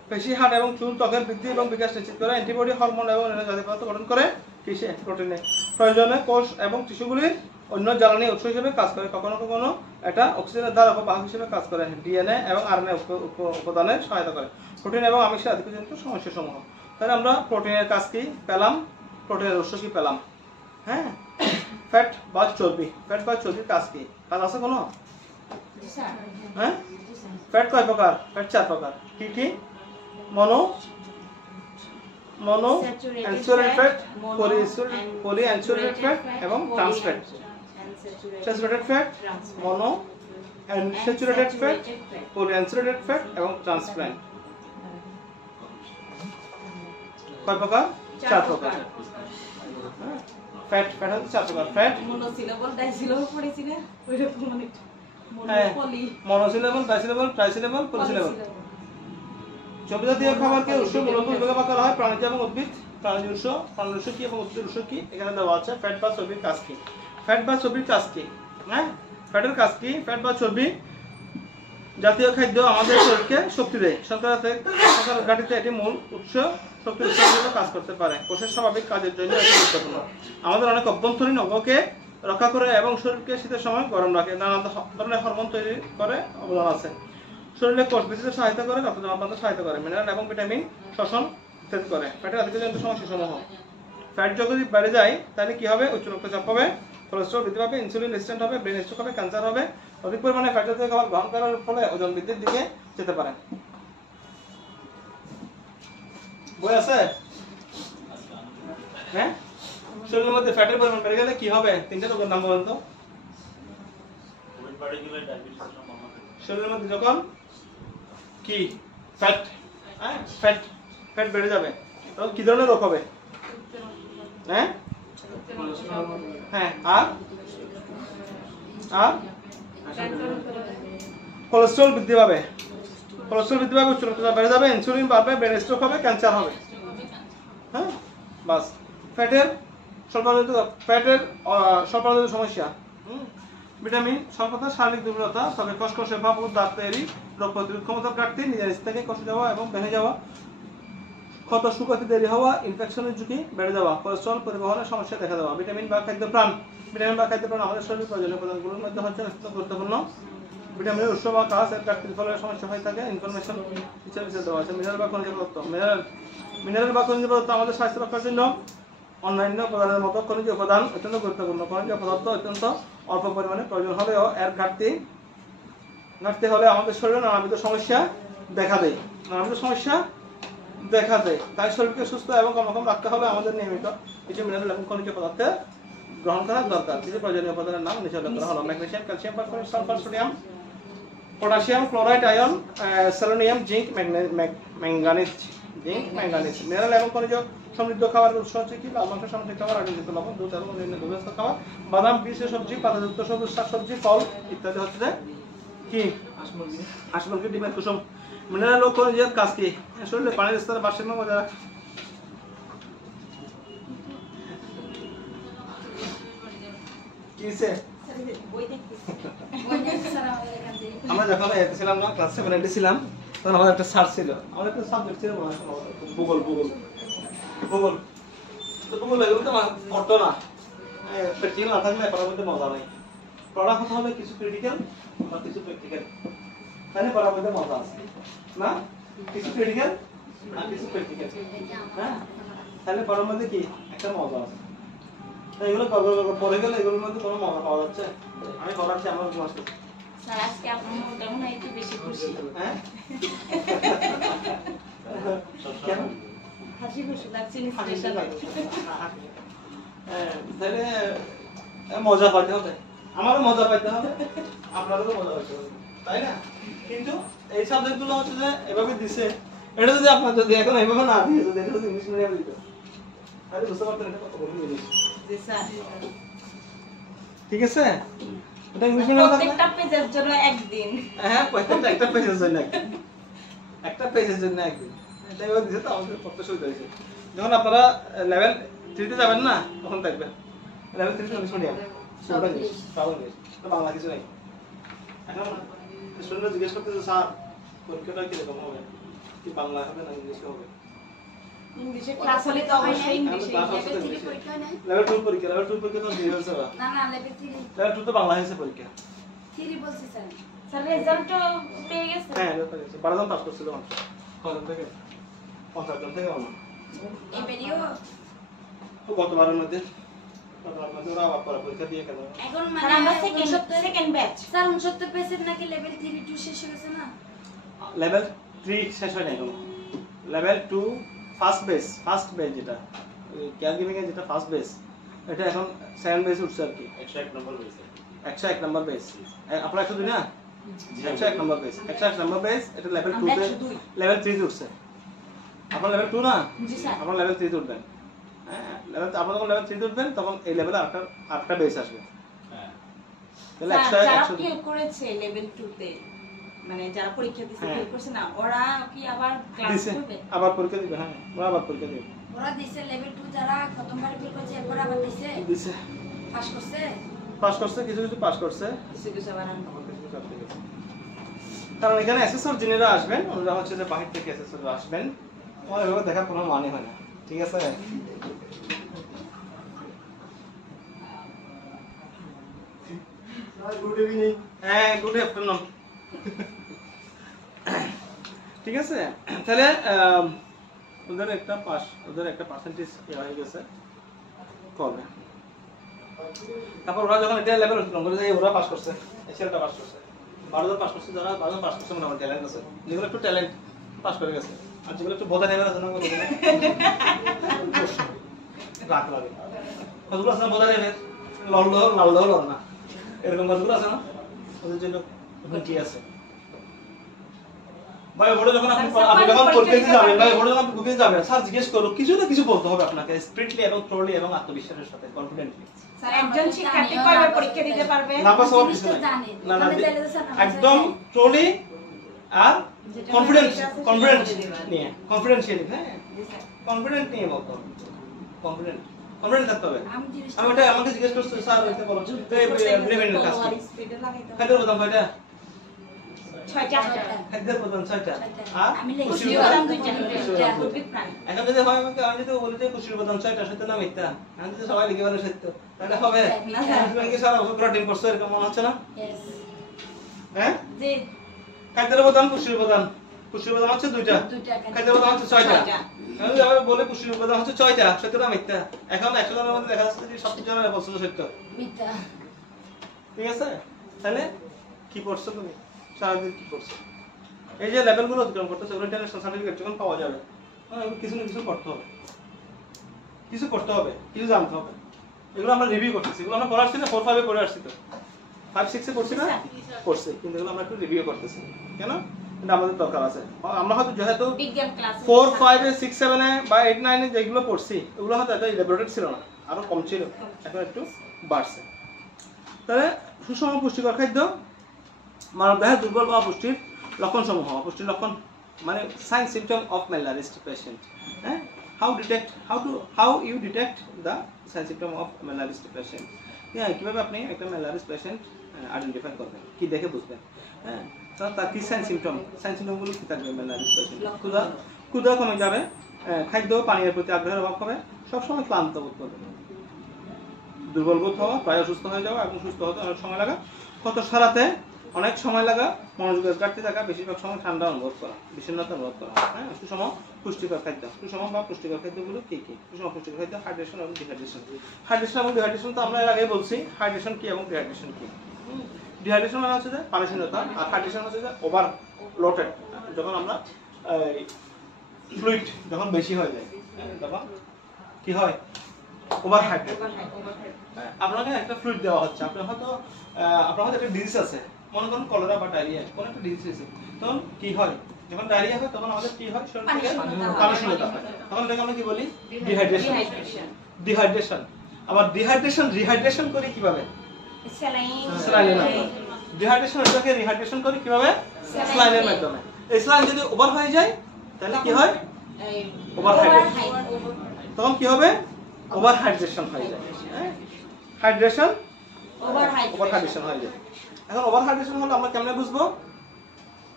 পেশি, হাড় এবং চুল, ত্বকের বৃদ্ধি এবং বিকাশ নিশ্চিত করে, অ্যান্টিবডি, হরমোন এবং অন্যান্য জাতীয় পদার্থ গঠন করে কিসে? প্রোটিনে। প্রয়োজনে কোষ এবং টিস্যুগুলির অন্য জ্বালানি উৎস হিসেবে কাজ করে, কখনো কখনো এটা অক্সিজেনের ধারক ও বাহক হিসেবে কাজ করে, ডিএনএ এবং আরএনএ উপাদানে সহায়তা করে। প্রোটিন এবং আমিষের আধিক্যজনিত সমস্যাসমূহ। তাহলে আমরা প্রোটিনের কাজ কি পেলাম, প্রোটিনের উৎস কি পেলাম। হ্যাঁ, ফ্যাট বা চর্বি, ফ্যাট বা চর্বির কাজ কি? কাজ আছে কোনো? স্যার হ্যাঁ, ফ্যাট কয় প্রকার? ফ্যাট 4 প্রকার। কি কি? Mono unsaturated fat, poly unsaturated fat এবং trans fat. Saturated fat, mono unsaturated fat, poly unsaturated fat এবং ট্রান্স ফ্যাট। কয় প্রকার? 4 প্রকার। ফ্যাট হচ্ছে 4 প্রকার। ফ্যাট মনোসিলেবল ডাইসিলেবল পড়েছি না ওইরকম মানে মনোসিলেবল, ডাইসিলেবল, ট্রাইসিলেবল, পলিসিলেবল। চর্বি জাতীয় খাবারকে উৎস মূলত বিভাগে ভাগ করা হয় প্রাণীজ এবং উদ্ভিদ। প্রাণীজ উৎস, প্রাণীর উৎস কি এবং উদ্ভিদের উৎস কি এখানে দেওয়া আছে। ফ্যাট বা চর্বির কাজ কি? ফ্যাট বা চর্বির কাজ কি? হ্যাঁ, ফ্যাটের কাজ কি? ফ্যাট বা চর্বি জাতীয় খাদ্য আমাদের শরীরকে শক্তি দেয়। শর্করার ঘাটতিতে এটি মূল উৎস, শক্তির উৎস হিসেবে কাজ করতে পারে। কোষের স্বাভাবিক কাজের জন্য এটি গুরুত্বপূর্ণ। আমাদের অনেক অভ্যন্তরীণ অঙ্গকে রক্ষা করে এবং শরীরকে শীতের সময় গরম রাখে। নানা ধরনের হরমোন তৈরি করে অবদান আছে। শরীরে কোষ বৃদ্ধিতে সহায়তা করে, রক্ত জমাট বাঁধতে সহায়তা করে, মিনারেল এবং ভিটামিন শোষণ ইত্যাদি করে। ফ্যাটের আধিক্যজনিত সমস্যাসমূহ। ফ্যাট যদি বেড়ে যায় তাহলে কি হবে? উচ্চ রক্তচাপ হবে, কোলেস্টেরল বৃদ্ধি পাবে, ইনসুলিন রেজিস্ট্যান্ট হবে, ব্রেন স্ট্রোক হবে, ক্যান্সার হবে। অধিক পরিমাণে ফ্যাট জাতীয় খাবার গ্রহণ করার ফলে ওজন বৃদ্ধির দিকে যেতে পারে। বই আছে? হ্যাঁ, শরীরের মধ্যে ফ্যাটের পরিমাণ বেড়ে গেলে কি হবে? 3টা রোগের নাম বলেন তো। শরীরের মধ্যে যখন কি ফ্যাট, হ্যাঁ ফ্যাট বেড়ে যাবে তখন কি ধরনের রোগ হবে? হ্যাঁ হ্যাঁ, আর কোলেস্টেরল বৃদ্ধি পাবে, উচ্চ রক্তচাপ বেড়ে যাবে, ইনসুলিন বাড়বে, ব্রেন স্ট্রোক হবে, ক্যান্সার হবে। হ্যাঁ, বাস। ফ্যাটের স্বল্পতাজনিত সমস্যা। ভিটামিন স্বল্পতা, শারীরিক দুর্বলতা, তবে কসকসে ভাবুক, দাঁত তৈরি, রোগ প্রতিরোধ ক্ষমতা ঘাটতি, নিজের থেকে কষে যাওয়া এবং ভেঙে যাওয়া, ক্ষত শুকাতে দেরি হওয়া, ইনফেকশনের ঝুঁকি বেড়ে যাওয়া, কোলেস্টেরল পরিবহনের সমস্যা দেখা দেওয়া। ভিটামিন বা খাদ্যপ্রাণ আমাদের শরীরের প্রয়োজনীয় উপাদানগুলোর মধ্যে হচ্ছে অত্যন্ত গুরুত্বপূর্ণ। ভিটামিনের উৎস বা কাজ এর ঘাটতির ফলে সমস্যা হয়ে থাকে। ইনফরমেশন হিসেবে দেওয়া আছে। মিনারেল বা খনিজ পদার্থ আমাদের স্বাস্থ্য রক্ষার জন্য অন্যান্য উপাদানের মতো খনিজ উপাদান অত্যন্ত গুরুত্বপূর্ণ। খনিজ পদার্থ অত্যন্ত অল্প পরিমাণে প্রয়োজন হলেও এর ঘাটতি হলে আমাদের শরীরে নানাবিধ সমস্যা দেখা দেয়। তাই শরীরকে সুস্থ এবং কর্মক্ষম রাখতে হলে আমাদের নিয়মিত কিছু মিনারেল এবং খনিজ পদার্থ গ্রহণ করা দরকার। কিছু প্রয়োজনীয় উপাদানের নাম নিচে উল্লেখ করা হলো। Magnesium, calcium, phosphorus, sulphur, sodium, potassium, chloride, iron, selenium, zinc, manganese. Mineral এবং খনিজ সমৃদ্ধ খাবার উৎস হচ্ছে কি? লাল মাংস, সামুদ্রিক খাবার, আয়োডিনযুক্ত লবণ, দুধ এবং অন্যান্য দুগ্ধজাত খাবার, বাদাম, বীজ, সবজি, পাতাযুক্ত সবুজ শাকসবজি, ফল ইত্যাদি হচ্ছে কি? হাঁস মুরগি, ডিমের কুসুম। মিনারেল ও খনিজের কাজ কি? শরীরে পানির স্তরে ভারসাম্য বজায় রাখে। আমরা যখন ছিলাম না, ক্লাস 7 ছিলাম, তখন আমাদের একটা স্যার ছিল, আমাদের একটা সাবজেক্ট ছিল ভূগোল। তো ভূগোল এগুলো তো পড়তো না, প্র্যাকটিক্যাল না থাকলে পড়ার মধ্যে মজা নেই। পড়া কথা হলে কিছু ক্রিটিক্যাল আর কিছু প্র্যাকটিক্যাল, তাহলে পড়ার মধ্যে মজা আছে না? কিছু ক্রিটিক্যাল আর কিছু প্র্যাকটিক্যাল, হ্যাঁ, তাহলে পড়ার মধ্যে কি একটা মজা আছে। এগুলো পড়ে গেলে এগুলোর মধ্যে কোনো মজা পাওয়া যাচ্ছে? আমি পড়াচ্ছি আমার মাস্টার স্যার, আজকে আপনার মনটা মনে হয় একটু বেশি খুশি। হ্যাঁ, কেন হাসি খুশি লাগছে? তাহলে মজা পাইতে হবে, আমারও মজা পাইতে হবে, আপনাদেরও মজা পাইতে হবে, তাই না? কিন্তু এই সাবজেক্টগুলো হচ্ছে যে এভাবে দিছে, এটা যদি আপনার যদি এখন এইভাবে না দিয়ে যদি এটা যদি ইংলিশ মিডিয়ামে দিত তাহলে বুঝতে পারতেন এটা কত বড় জিনিস। ঠিক আছে, এটা ইংলিশ মিডিয়ামে প্রত্যেকটা পেজের জন্য একদিন। হ্যাঁ, প্রত্যেকটা একটা পেজের জন্য একদিন, একটা পেজের জন্য একদিন। এটা এবার দিছে তো আমাদের পড়তে সুবিধা হয়েছে। যখন আপনারা লেভেল 3 তে যাবেন না, তখন দেখবেন লেভেল 3 ইংলিশ মিডিয়াম, সব ইংলিশ, বাংলা কিছু নেই। এখন স্টুডেন্টরা জিজ্ঞেস করতেছে, স্যার পরীক্ষাটা কিরকম হবে? কি বাংলা হবে না ইংলিশে হবে? ইংলিশে ক্লাস হলে তো অবশ্যই ইংলিশে লেভেল 3 পরীক্ষা হয় না লেভেল 2 পরীক্ষা, লেভেল 2 পরীক্ষা তো দিয়ে হয়েছে বা? না না লেভেল 3 লেভেল 2 তো বাংলা হয়েছে পরীক্ষা। 3 বলছি স্যার স্যার রেজাল্টও পেয়ে গেছে। হ্যাঁ রেজাল্ট পেয়েছে, 12 জন পাস করছিল মাত্র। কজন থেকে? 50 জন থেকে অন্য। এই ভিডিও তো গতবারের মধ্যে ওরা আবার পড়া পরীক্ষা দিয়ে কেন? এখন স্যার আমরা মানে সেকেন্ড ব্যাচ। স্যার 69 পেজের নাকি লেভেল 3 2 শেষ হয়ে গেছে না লেভেল 3 শেষ হয় না এখনো। লেভেল 2 ফার্স্ট বেস যেটা কেয়ার গিভিং এর যেটা ফার্স্ট বেস, এটা এখন সেকেন্ড বেস উঠছে আর কি। 101 নম্বর হয়েছে। 101 নাম্বার বেস। আপনারা 102 না? 101 নাম্বার বেস। 101 নাম্বার বেস এটা লেভেল 2 তে, লেভেল 3 তে উঠছে। আপনারা লেভেল 2 না? জি স্যার। আপনারা লেভেল 3 তে উঠবেন। হ্যাঁ, আপনারা যখন লেভেল 3 তে উঠবেন তখন এই লেভেলে আরেকটা বেস আসবে। হ্যাঁ। তাহলে স্যার, যারা 100 ফেল করেছে লেভেল 2 তে, মানে যারা পরীক্ষা দিতে হ্যাঁ। ফেল করছে না, ওরা কি আবার ক্লাস দিছে করবে? আবার পরীক্ষা দিবে। হ্যাঁ, ওরা আবার পরীক্ষা দিবে। ওরা দিছে লেভেল 2 যারা প্রথমবার ফেল করছে এরপর আবার দিছে দিছে, পাস করছে পাস করছে, কিছু কিছু পাস করছে। কিছু কিছু আবার আনবে। কারণ এখানে অ্যাসেসর যিনিরা আসবেন ওরা হচ্ছে যে বাহির থেকে অ্যাসেসর আসবেন, তোমার এভাবে দেখার কোনো মানে হয় না, ঠিক আছে? Good evening. হ্যাঁ, গুড আফটারনুন। ঠিক আছে, তাহলে ওদের একটা পার্সেন্টেজ হয়ে গেছে কবে। তারপর ওরা যখন এটা লেভেল অতিক্রম করে যায়, ওরা পাস করছে, এসএলটা পাস করছে, 12 জন পাস করছে, যারা 12 জন পাস করছে মোটামুটি ট্যালেন্ট আছে, যেগুলো একটু ট্যালেন্ট পাস করে গেছে, আর যেগুলো একটু বোঝা নেবে আছে না রাখ লাগে, কতগুলো আছে না বোঝা নেবে, লাল না এরকম কতগুলো আছে না, ওদের জন্য কি আছে ভাই। ওটা যখন আপনি যখন পরীক্ষা যাবেন, ভাই ওটা যখন আপনি পরীক্ষা যাবেন, স্যার জিজ্ঞেস করো, কিছু না কিছু বলতে হবে আপনাকে, স্পিরিটলি এবং থ্রোলি এবং আত্মবিশ্বাসের সাথে, কনফিডেন্টলি। স্যার একজন শিক্ষার্থী কয়বার পরীক্ষা দিতে পারবে? নাম্বার সব কিছু জানে না, মানে চাইলে তো স্যার একদম ট্রলি আর যেটা কনফিডেন্স, আমার ইচ্ছা আছে কনফিডেন্স সেটা বলে দিবেন। নিয়ে, কনফিডেন্সিয়ালি, হ্যাঁ জি স্যার। কনফিডেন্ট নিয়ে বলতে হবে, কনফিডেন্ট থাকতে হবে। আমি জিনিস আমি ওটা আমাকে জিজ্ঞেস করছি, স্যার এটা বলো, ব্রেভেনের কাজ কি? স্পিডে লাগাইতে হবে। খাদ্যের প্রথম কয়টা? 6টা। খাদ্যের প্রথম 6টা, আর আমি লিখছি। খুশির খুশির প্রধান প্রধান 2টা। উদ্ভিদ প্রাণী। এখন যদি হয় আমাকে, আমি যদি বলি যে খুশির প্রধান 6টা, সত্য না মিথ্যা, আমি যদি সবাই লিখে বলে সত্য, তাহলে হবে? না স্যার। তুমি কি সারা বছর প্রোটিন করছো এরকম মনে হচ্ছে না? Yes. হ্যাঁ, জি, খাদ্যের প্রধান খুশির প্রধান হচ্ছে 2টা, দুইটা খাদ্যের প্রধান হচ্ছে 6টা। 6টা। আমি যদি আবার বলে খুশির প্রধান হচ্ছে 6টা, সত্য না মিথ্যা? এখন 100 জনের মধ্যে দেখা যাচ্ছে যে 70 জনের বলছে সত্য, মিথ্যা ঠিক আছে? তাহলে কি পড়ছো তুমি সারাদিন, কি পড়ছো? এই যে লেভেলগুলো অতিক্রম করতেছে, ওগুলো ইন্টারন্যাশনাল সার্টিফিকেট যখন পাওয়া যাবে, কিছু না কিছু করতে হবে, কিছু জানতে হবে। এগুলো আমরা রিভিউ করতেছি, এগুলো আমরা পড়াচ্ছি না, 4, 5 এ পড়ে আসছি, তো 5, 6 এ পড়ছি না, পড়ছি, কিন্তু এগুলো আমরা একটু রিভিউ করতেছি। কেন? এটা আমাদের দরকার আছে। আমরা হয়তো যেহেতু বিজ্ঞান ক্লাস 4, 5 এ 6, 7 এ বা 8, 9 এ যেগুলো পড়ছি, ওগুলো হয়তো এত ইলাবোরেটেড ছিল না, আরো কম ছিল, এখন একটু বাড়ছে। তাহলে সুষম পুষ্টিকর খাদ্য, মানবদেহে দুর্বল বা পুষ্টির লক্ষণ সমূহ। পুষ্টির লক্ষণ মানে sign symptom of malnourished patient. হ্যাঁ, how you detect the sign symptom of malnourished patient. হ্যাঁ, কিভাবে আপনি একটা ম্যালারিস্ট পেশেন্ট আইডেন্টিফাই করবেন, কি দেখে বুঝবেন? হ্যাঁ, তার কি সাইন সিম্পটমগুলো কি থাকবে ম্যালারিস্ট পেশেন্ট? ক্ষুধা কমে যাবে, খাদ্য পানীয়ের প্রতি আগ্রহের অভাব হবে, সবসময় ক্লান্ত বোধ করবে, দুর্বল বোধ হওয়া, প্রায় অসুস্থ হয়ে যাওয়া এবং সুস্থ হতে অনেক সময় লাগা, কত সারাতে অনেক সময় লাগা, মনোযোগের ঘাটতি থাকা, বেশিরভাগ সময় ঠান্ডা অনুভব করা, বিষণ্ণতা অনুভব করা। হ্যাঁ, সুষম পুষ্টিকর খাদ্য, সুষম বা পুষ্টিকর খাদ্যগুলো কি কি? সুষম পুষ্টিকর খাদ্য, হাইড্রেশন এবং ডিহাইড্রেশন। হাইড্রেশন এবং ডিহাইড্রেশন তো আমরা এর আগে বলছি, হাইড্রেশন কি এবং ডিহাইড্রেশন কি। ডিহাইড্রেশন মানে হচ্ছে যে পানিশূন্যতা, আর হাইড্রেশন হচ্ছে যে ওভার লোডেড, যখন আমরা ফ্লুইড যখন বেশি হয়ে যায়, তখন কি হয়? Over hydrate. আপনাকে একটা ফ্লুইড দেওয়া হচ্ছে, আপনার হয়তো একটা ডিজিজ আছে, মনে করুন কলেরা বা ডায়রিয়া, কোন একটা ডিজিজ আছে, তখন কি হয়? যখন ডায়রিয়া হয় তখন আমাদের কি হয়? শরীর থেকে পানিশূন্যতা হয়, তখন এটাকে আমরা কি বলি? ডিহাইড্রেশন। আবার রিহাইড্রেশন করি কিভাবে? স্যালাইন। ডিহাইড্রেশন এটাকে রিহাইড্রেশন করি কিভাবে? স্যালাইনের মাধ্যমে। এই স্যালাইন যদি ওভার হয়ে যায় তাহলে কি হয়? Over hydrate. তখন কি হবে? ওভার হাইড্রেশন হয়ে যায়। ওভার হাইড্রেশন হয়ে যায়। এখন ওভার হাইড্রেশন হলে আমরা কেমনে বুঝবো?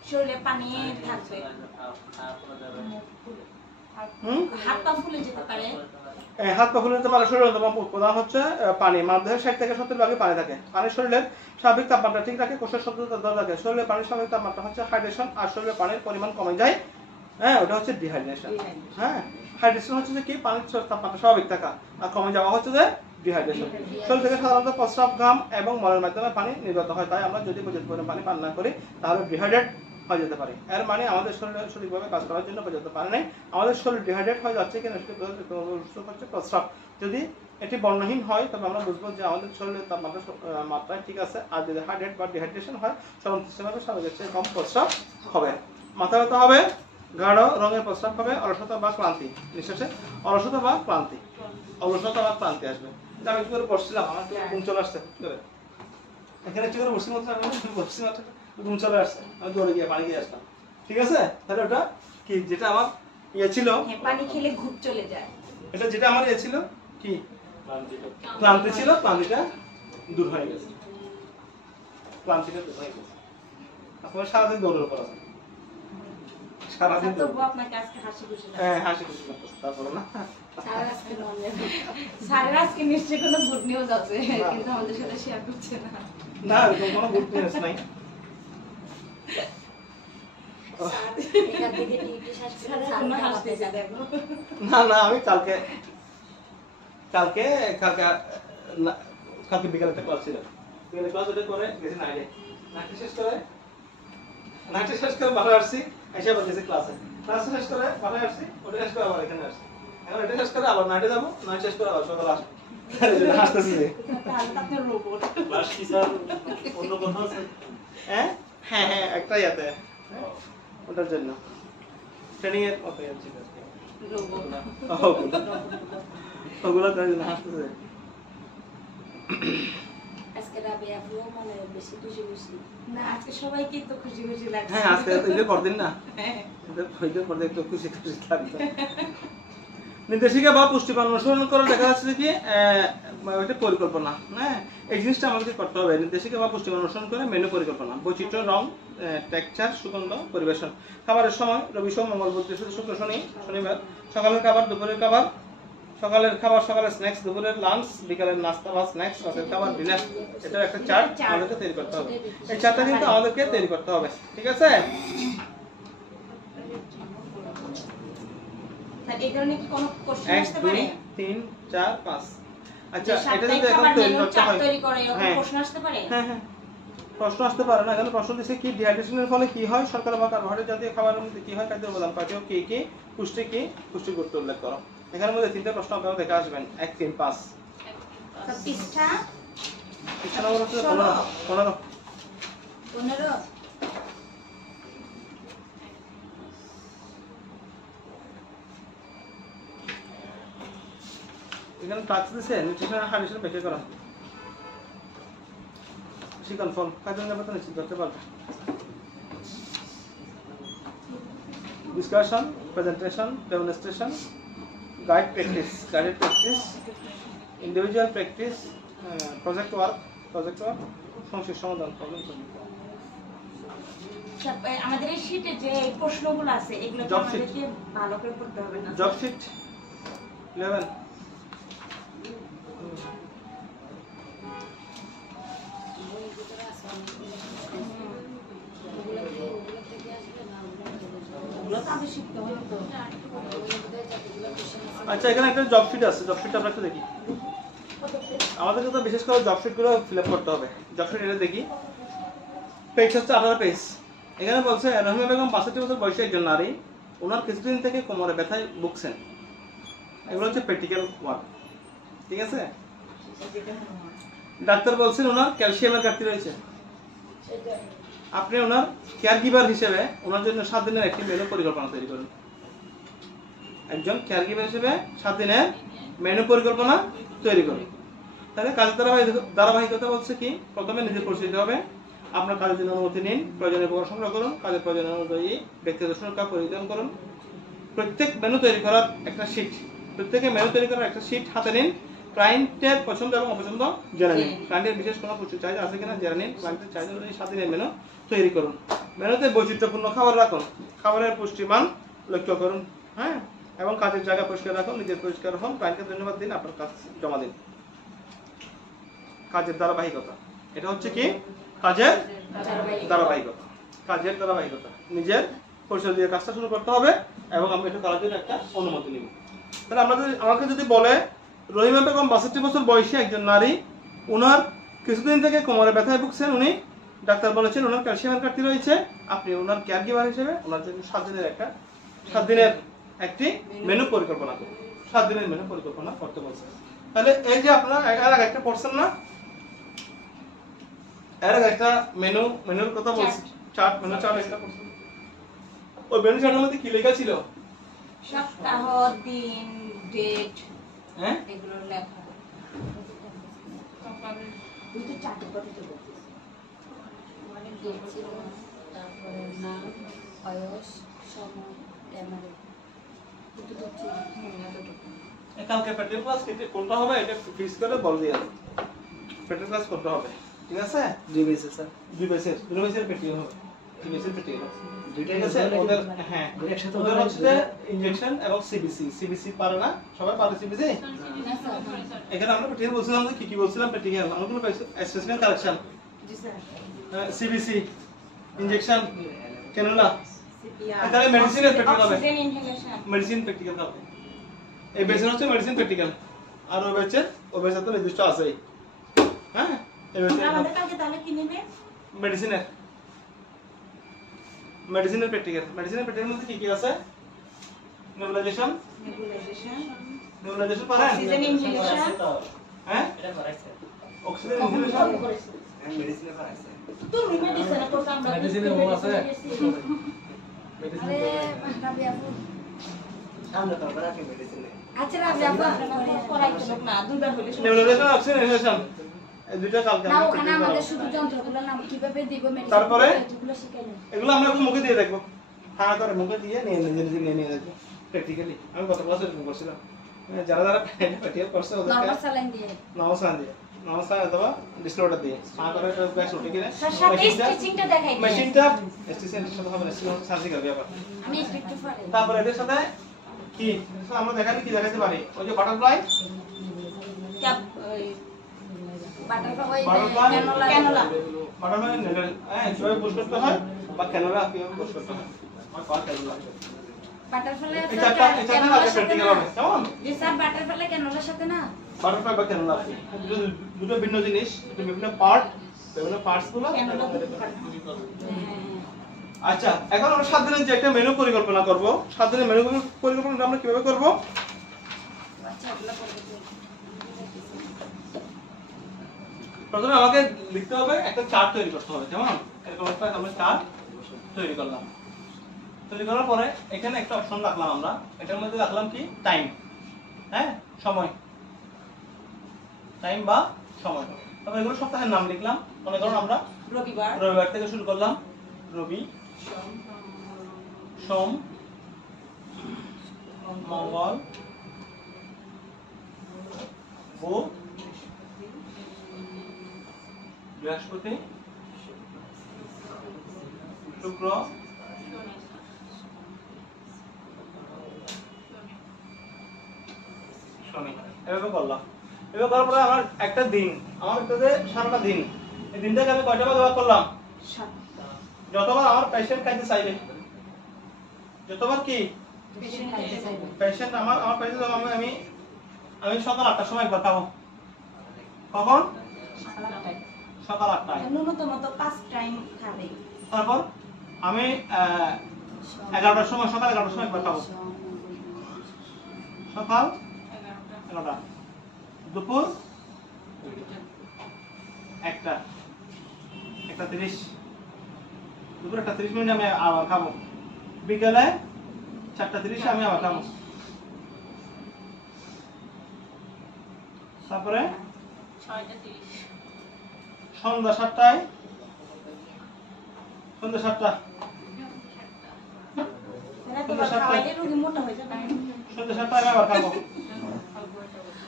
শরীরে পানি থাকবে, হাত পা ফুলে যেতে পারে। হাত পা ফুলে যেতে পারে। শরীরের অন্যতম উপাদান হচ্ছে পানি। মানবদেহের 60 থেকে 70% পানি থাকে। পানি শরীরের স্বাভাবিক তাপমাত্রা ঠিক রাখে, কোষের সচেতনতা ধরে রাখে। শরীরে পানির স্বাভাবিক তাপমাত্রা হচ্ছে হাইড্রেশন, আর শরীরে পানির পরিমাণ কমে যায়, হ্যাঁ, ওটা হচ্ছে ডিহাইড্রেশন। হ্যাঁ, হাইড্রেশন হচ্ছে যে কি, পানির তাপমাত্রা স্বাভাবিক থাকা, আর কমে যাওয়া হচ্ছে যে ডিহাইড্রেশন। শরীর থেকে সাধারণত প্রস্রাব, ঘাম এবং মলের মাধ্যমে পানি নির্গত হয়। তাই আমরা যদি পর্যাপ্ত পরিমাণে পানি পান না করি তাহলে ডিহাইড্রেট হয়ে যেতে পারে। এর মানে আমাদের শরীরে সঠিকভাবে কাজ করার জন্য পর্যাপ্ত পানি নেই। আমাদের শরীর ডিহাইড্রেট হয়ে যাচ্ছে কিনা সেটা হচ্ছে প্রস্রাব। যদি এটি বর্ণহীন হয় তবে আমরা বুঝবো যে আমাদের শরীরের মাত্রা ঠিক আছে। আর যদি হাইড্রেট বা ডিহাইড্রেশন হয় সর্বনিশ্চিতভাবে স্বাভাবিকের চেয়ে কম প্রস্রাব হবে। মাথা ব্যথা হবে, গাঢ় রঙের প্রস্রাব হবে, অলসতা বা ক্লান্তি, নিঃশ্বাসে অলসতা বা ক্লান্তি, অলসতা বা ক্লান্তি আসবে। আমি কি করে বসছিলাম, আমার ঘুম চলে আসছে এখানে কি করে বসছি মাত্র, আমি বসছি মাত্র ঘুম চলে আসছে, আমি দৌড়ে গিয়ে পানি খেয়ে আসলাম। ঠিক আছে, তাহলে ওটা কি যেটা আমার ইয়ে ছিল, পানি খেলে ঘুম চলে যায়। এটা যেটা আমার ইয়ে ছিল কি ক্লান্তি ছিল, ক্লান্তিটা দূর হয়ে গেছে, ক্লান্তিটা দূর হয়ে গেছে। আপনার সারাদিন দৌড়ের উপর আছে, সারাদিন তবু আপনাকে আজকে হাসি খুশি লাগে। হ্যাঁ, হাসি খুশি লাগতেছে। তারপরে না স্যারের আজকে নিশ্চয়ই কোনো গুড নিউজ আছে, কিন্তু আমাদের সাথে শেয়ার করছে না। না, এরকম কোনো গুড নিউজ নাই। না না, আমি কালকে বিকালে একটা ক্লাস ছিল, বিকালে ক্লাস ওটা করে গেছি নাইটে, নাইটে শেষ করে ভালো আসছি, এসে বলতেছি ক্লাস শেষ করে ভালো আসছি, ওটা শেষ করে আবার এখানে আসছি। এখন এটা শেষ করে আবার নাইটে যাবো, নাইট শেষ করে আবার সকালে আসবো। হাসতেছি যে ক্লাস টিচার অন্য কথা আছে? হ্যাঁ হ্যাঁ হ্যাঁ, একটাই আছে ওটার জন্য ট্রেনিং এর মতো আছে ওগুলো তার জন্য হাসতেছে। আজকে রাবিয়া আপু মানে বেশি খুশি খুশি না, আজকে সবাইকে তো খুশি খুশি লাগছে। হ্যাঁ, আজকে ঈদের পরদিন না, ঈদের পরদিন একটু খুশি খুশি লাগছে। নির্দেশিকা বা পুষ্টিমান অনুসরণ করে দেখা যাচ্ছে যে কি এটা পরিকল্পনা, হ্যাঁ, এই জিনিসটা আমাদের করতে হবে। নির্দেশিকা বা পুষ্টিমান অনুসরণ করে মেনু পরিকল্পনা, বৈচিত্র্য, রং, টেক্সচার, সুগন্ধ, পরিবেশন। খাবারের সময় রবি, সোম, মঙ্গল, বুধ, বৃহস্পতি, শুক্র, শনি, শনিবার। সকালের খাবার, দুপুরের খাবার, সকালের খাবার, সকালের স্ন্যাক্স, দুপুরের লাঞ্চ, বিকালের নাস্তা বা স্ন্যাক্স, রাতের খাবার, ডিনার। এটা একটা চার্ট আমাদেরকে তৈরি করতে হবে। এই চার্টটা কিন্তু আমাদেরকে তৈরি করতে হবে, ঠিক আছে? স্যার, এই ধরনের কি কোনো কোশ্চেন 1 আসতে 2 পারে? 3 4 5। আচ্ছা, যে এটা সাপ্তাহিক যদি এখন খাবার তৈরি মেনু করতে চার্ট হয়, তৈরি করে এরকম হ্যাঁ প্রশ্ন আসতে পারে? হ্যাঁ হ্যাঁ, প্রশ্ন আসতে পারে না। এখানে প্রশ্ন দিচ্ছে কি, ডিহাইড্রেশনের ফলে কি হয়, শর্করা বা কার্বোহাইড্রেট জাতীয় খাবারের মধ্যে কি হয়, খাদ্যের উপাদান পাঠ্য কি কি, পুষ্টি কি, পুষ্টির গুরুত্ব উল্লেখ করো। এখানের মধ্যে 3টা প্রশ্ন আপনারা দেখে আসবেন, 1 3 5। তো পৃষ্ঠা পৃষ্ঠা নম্বর হচ্ছে 15। 15 এখানে টাচ দিছে নিউট্রিশন আর হাইড্রেশন ব্যাখ্যা করা। শিকন ফল খাদ্য নিরাপত্তা নিশ্চিত করতে পারবে। Discussion, presentation, demonstration, guided practice, individual practice, project work, সমস্যার সমাধান, প্রবলেম সলভিং। আমাদের এই শীটে যে প্রশ্নগুলো আছে এগুলো Job sheet. আমাদেরকে ভালো করে পড়তে হবে না? Job sheet 11। বই ভিতরে আছে ওগুলো থেকে আসবে না ওগুলো তো আগে শিখতে হবে তো। আচ্ছা, এখানে একটা জব শিট আছে, জব শিটটা আমরা একটু দেখি। আমাদেরকে তো বিশেষ করে জব শিটগুলো ফিল আপ করতে হবে। জব শিট এটা দেখি, পেজ হচ্ছে 18 পেজ। এখানে বলছে রহিমা বেগম 65 বছর বয়সী একজন নারী, ওনার কিছুদিন থেকে কোমরে ব্যথায় ভুগছেন। এগুলো হচ্ছে প্র্যাকটিক্যাল ওয়ার্ক, ঠিক আছে? ডাক্তার বলছেন ওনার ক্যালসিয়ামের ঘাটতি রয়েছে। আপনি ওনার কেয়ার গিভার হিসেবে ওনার জন্য 7 দিনের একটি মেনু পরিকল্পনা তৈরি করুন। একজন কেয়ার গিভার হিসেবে 7 দিনের মেনু পরিকল্পনা তৈরি করুন। তাহলে কাজের ধারাবাহিকতা বলছে কি, প্রথমে নিজের পরিচিতি হবে, আপনার কাজের জন্য অনুমতি নিন, প্রয়োজনীয় উপকরণ সংগ্রহ করুন, কাজের প্রয়োজন অনুযায়ী ব্যক্তিগত সুরক্ষা পরিধান করুন। প্রত্যেক মেনু তৈরি করার একটা শিট, প্রত্যেকে মেনু তৈরি করার একটা শিট হাতে নিন, ক্লায়েন্টের পছন্দ এবং অপছন্দ জেনে নিন। ক্লায়েন্টের বিশেষ কোনো পুষ্টি চাহিদা আছে কিনা জেনে নিন। ক্লায়েন্টের চাহিদা অনুযায়ী 7 দিনের মেনু তৈরি করুন। মেনুতে বৈচিত্র্যপূর্ণ খাবার রাখুন, খাবারের পুষ্টিমান লক্ষ্য করুন, হ্যাঁ, এবং কাজের জায়গা পরিষ্কার রাখুন, নিজের পরিষ্কার হন, ক্লায়েন্টকে ধন্যবাদ দিন, আপনার কাজ জমা দিন। কাজের ধারাবাহিকতা, এটা হচ্ছে কি কাজের ধারাবাহিকতা, কাজের ধারাবাহিকতা। নিজের পরিচয় দিয়ে কাজটা শুরু করতে হবে এবং আমি এটা করার জন্য একটা অনুমতি নিব। তাহলে আমাকে যদি বলে রহিমা বেগম 62 বছর বয়সী একজন নারী, ওনার কিছুদিন থেকে কোমরে ব্যথায় ভুগছেন, উনি ডাক্তার বলেছেন ওনার ক্যালসিয়ামের ঘাটতি রয়েছে, আপনি ওনার কেয়ার গিভার হিসেবে ওনার জন্য 7 দিনের একটি মেনু পরিকল্পনা করুন। 7 দিনের মেনু পরিকল্পনা করতে বলছেন। তাহলে এই যে আপনারা এর আগে একটা পড়ছেন না, এর আগে একটা মেনুর কথা বলছি, মেনু চার্ট একটা পড়ছেন। ওই মেনু চার্টের মধ্যে কি লেখা ছিল? সপ্তাহ, দিন, ডেট, হ্যাঁ, এগুলো লেখা। তুই তো চারটে কথা তো বলছিস। মানে ডেট ছিল, তারপরে নাম, বয়স, সময়, এমআরএ দুটো ছিল। এতটুকু। কালকে পেটের ক্লাস কোনটা হবে এটা ফিক্স করে বল দিয়ে দাও। পেটের ক্লাস করতে হবে, ঠিক আছে? জিবিএস স্যার দুই বেসের পেটি হবে, দুই বেসের পেটি হবে, দুইটাই ঠিক আছে? ওদের হ্যাঁ একসাথে ওদের হচ্ছে ইনজেকশন এবং সিবিসি পারে না, সবাই পারে সিবিসি। না স্যার, এখানে আমরা পেটি বলছিলাম যে কি বলছিলাম, পেটি অনেকগুলো স্পেসিফিক কালেকশন, জি sir. CBC, injection, cannula, CPR, তাহলে মেডিসিনের প্র্যাকটিক্যাল হবে, অক্সিজেন ইনহেলেশন। মেডিসিন প্র্যাকটিক্যাল হবে। এই বেসের হচ্ছে মেডিসিন প্র্যাকটিক্যাল, আর ওই বেসের তো নির্দিষ্ট আছেই, হ্যাঁ। এই বেসের আমাদের কালকে তাহলে কি নেবে? মেডিসিনের প্র্যাকটিক্যাল মধ্যে কি কি আছে? নেবুলাইজেশন পারেন? Oxygen inhalation. হ্যাঁ, এটা করাইছে অক্সিজেন ইনহেলেশন, মেডিসিনে করাইছে তুমি মেডিসিনে করতে আমরা মেডিসিনে ও আছে। আরে রাবি আপু, সামনে তো রাখি মেডিসিনে আচ্ছা রাবি আপু করাইতে লোক না, দুইবার হলে নেবুলাইজেশন, অক্সিজেন ইনহেলেশন, এই দুইটা কালকে না, আমরা ওখানে practical আমাদের করব। শুধু যন্ত্রগুলো নাম কিভাবে দিব, মেডিসিন তারপরে? এগুলো শিখাই না। এগুলো আমরা এখন মুখে দিয়ে দেখবো, হ্যাঁ করে মুখে দিয়ে নিয়ে দেখবো প্র্যাকটিক্যালি। আমি গত ক্লাসে এরকম করছিলাম, যারা প্র্যাকটিক্যাল করছে ওদেরকে নরমাল স্যালাইন দিয়ে নমস্কার অথবা ডিসপ্লেটা দিয়ে হ্যাঁ করে একটা ব্যাস উঠে কিনে স্যার সাথে স্টিচিংটা দেখাই দিন। মেশিনটা এসটিসিএন্টের সাথে হবে, সার্জিক্যাল ব্যাপার। আমি একটু পারি। তারপরে এদের সাথে কি আমরা দেখাতে পারি, ওই যে বাটারফ্লাই, ক্যাপ ওই বাটারফ্লাই Butterfly, ক্যানোলা। বাটারফ্লাই নেডল, হ্যাঁ কিভাবে পুশ করতে হয় বা ক্যানোলা কিভাবে পুশ করতে হয়, আমার পাওয়া ক্যানোলা বাটারফ্লাই এটা আগে প্র্যাকটিক্যাল হবে, কেমন? জি স্যার, বাটারফ্লাই ক্যানোলার সাথে না। বাটারফ্লাই বা ক্যানোলা দুটো ভিন্ন জিনিস, বিভিন্ন পার্টস গুলো। ক্যানোলা তো আচ্ছা, এখন আমরা 7 দিনের যে একটা মেনু পরিকল্পনা করব, 7 দিনের মেনু পরিকল্পনাটা আমরা কিভাবে করব? আচ্ছা, এগুলো করব। প্রথমে আমাকে লিখতে হবে, একটা চার্ট তৈরি করতে হবে, কেমন? এরকম একটা আমরা চার্ট তৈরি করলাম। তৈরি করার পরে এখানে একটা অপশন রাখলাম আমরা, এটার মধ্যে রাখলাম কি টাইম, হ্যাঁ, সময়, টাইম বা সময়। তারপর এগুলো সপ্তাহের নাম লিখলাম। মনে করুন আমরা রবিবার থেকে শুরু করলাম, রবি, সোম, মঙ্গল, বুধ, বৃহস্পতি, শুক্র, শনি। এভাবে করলাম। এভাবে করার পরে আমার একটা দিন, আমার ভিতরে সারাটা দিন, এই দিনটাকে আমি কয়টা ভাগে ভাগ করলাম? যতবার আমার পেশেন্ট খাইতে চাইবে, যতবার কি পেশেন্ট আমার পেশেন্ট আমি সকাল 8টার সময় একবার খাবো। কখন? সকাল 8টায়। ন্যূনতম তো 5 টাইম খাবে। তারপর আমি 11টার সময়, সকাল 11টার সময় একবার খাবো, সকাল 11টা, দুপুর 1:30, দুপুর 1:30 আমি আবার খাবো, বিকেলে 4:30 আমি আবার খাবো, তারপরে 6:30 সন্ধ্যা 7টায়, সন্ধ্যা 7টা, এরা তো খাওয়াইলে রোগী মোটা হয়ে যাবে। সন্ধ্যা 7টায় আমি আবার খাবো,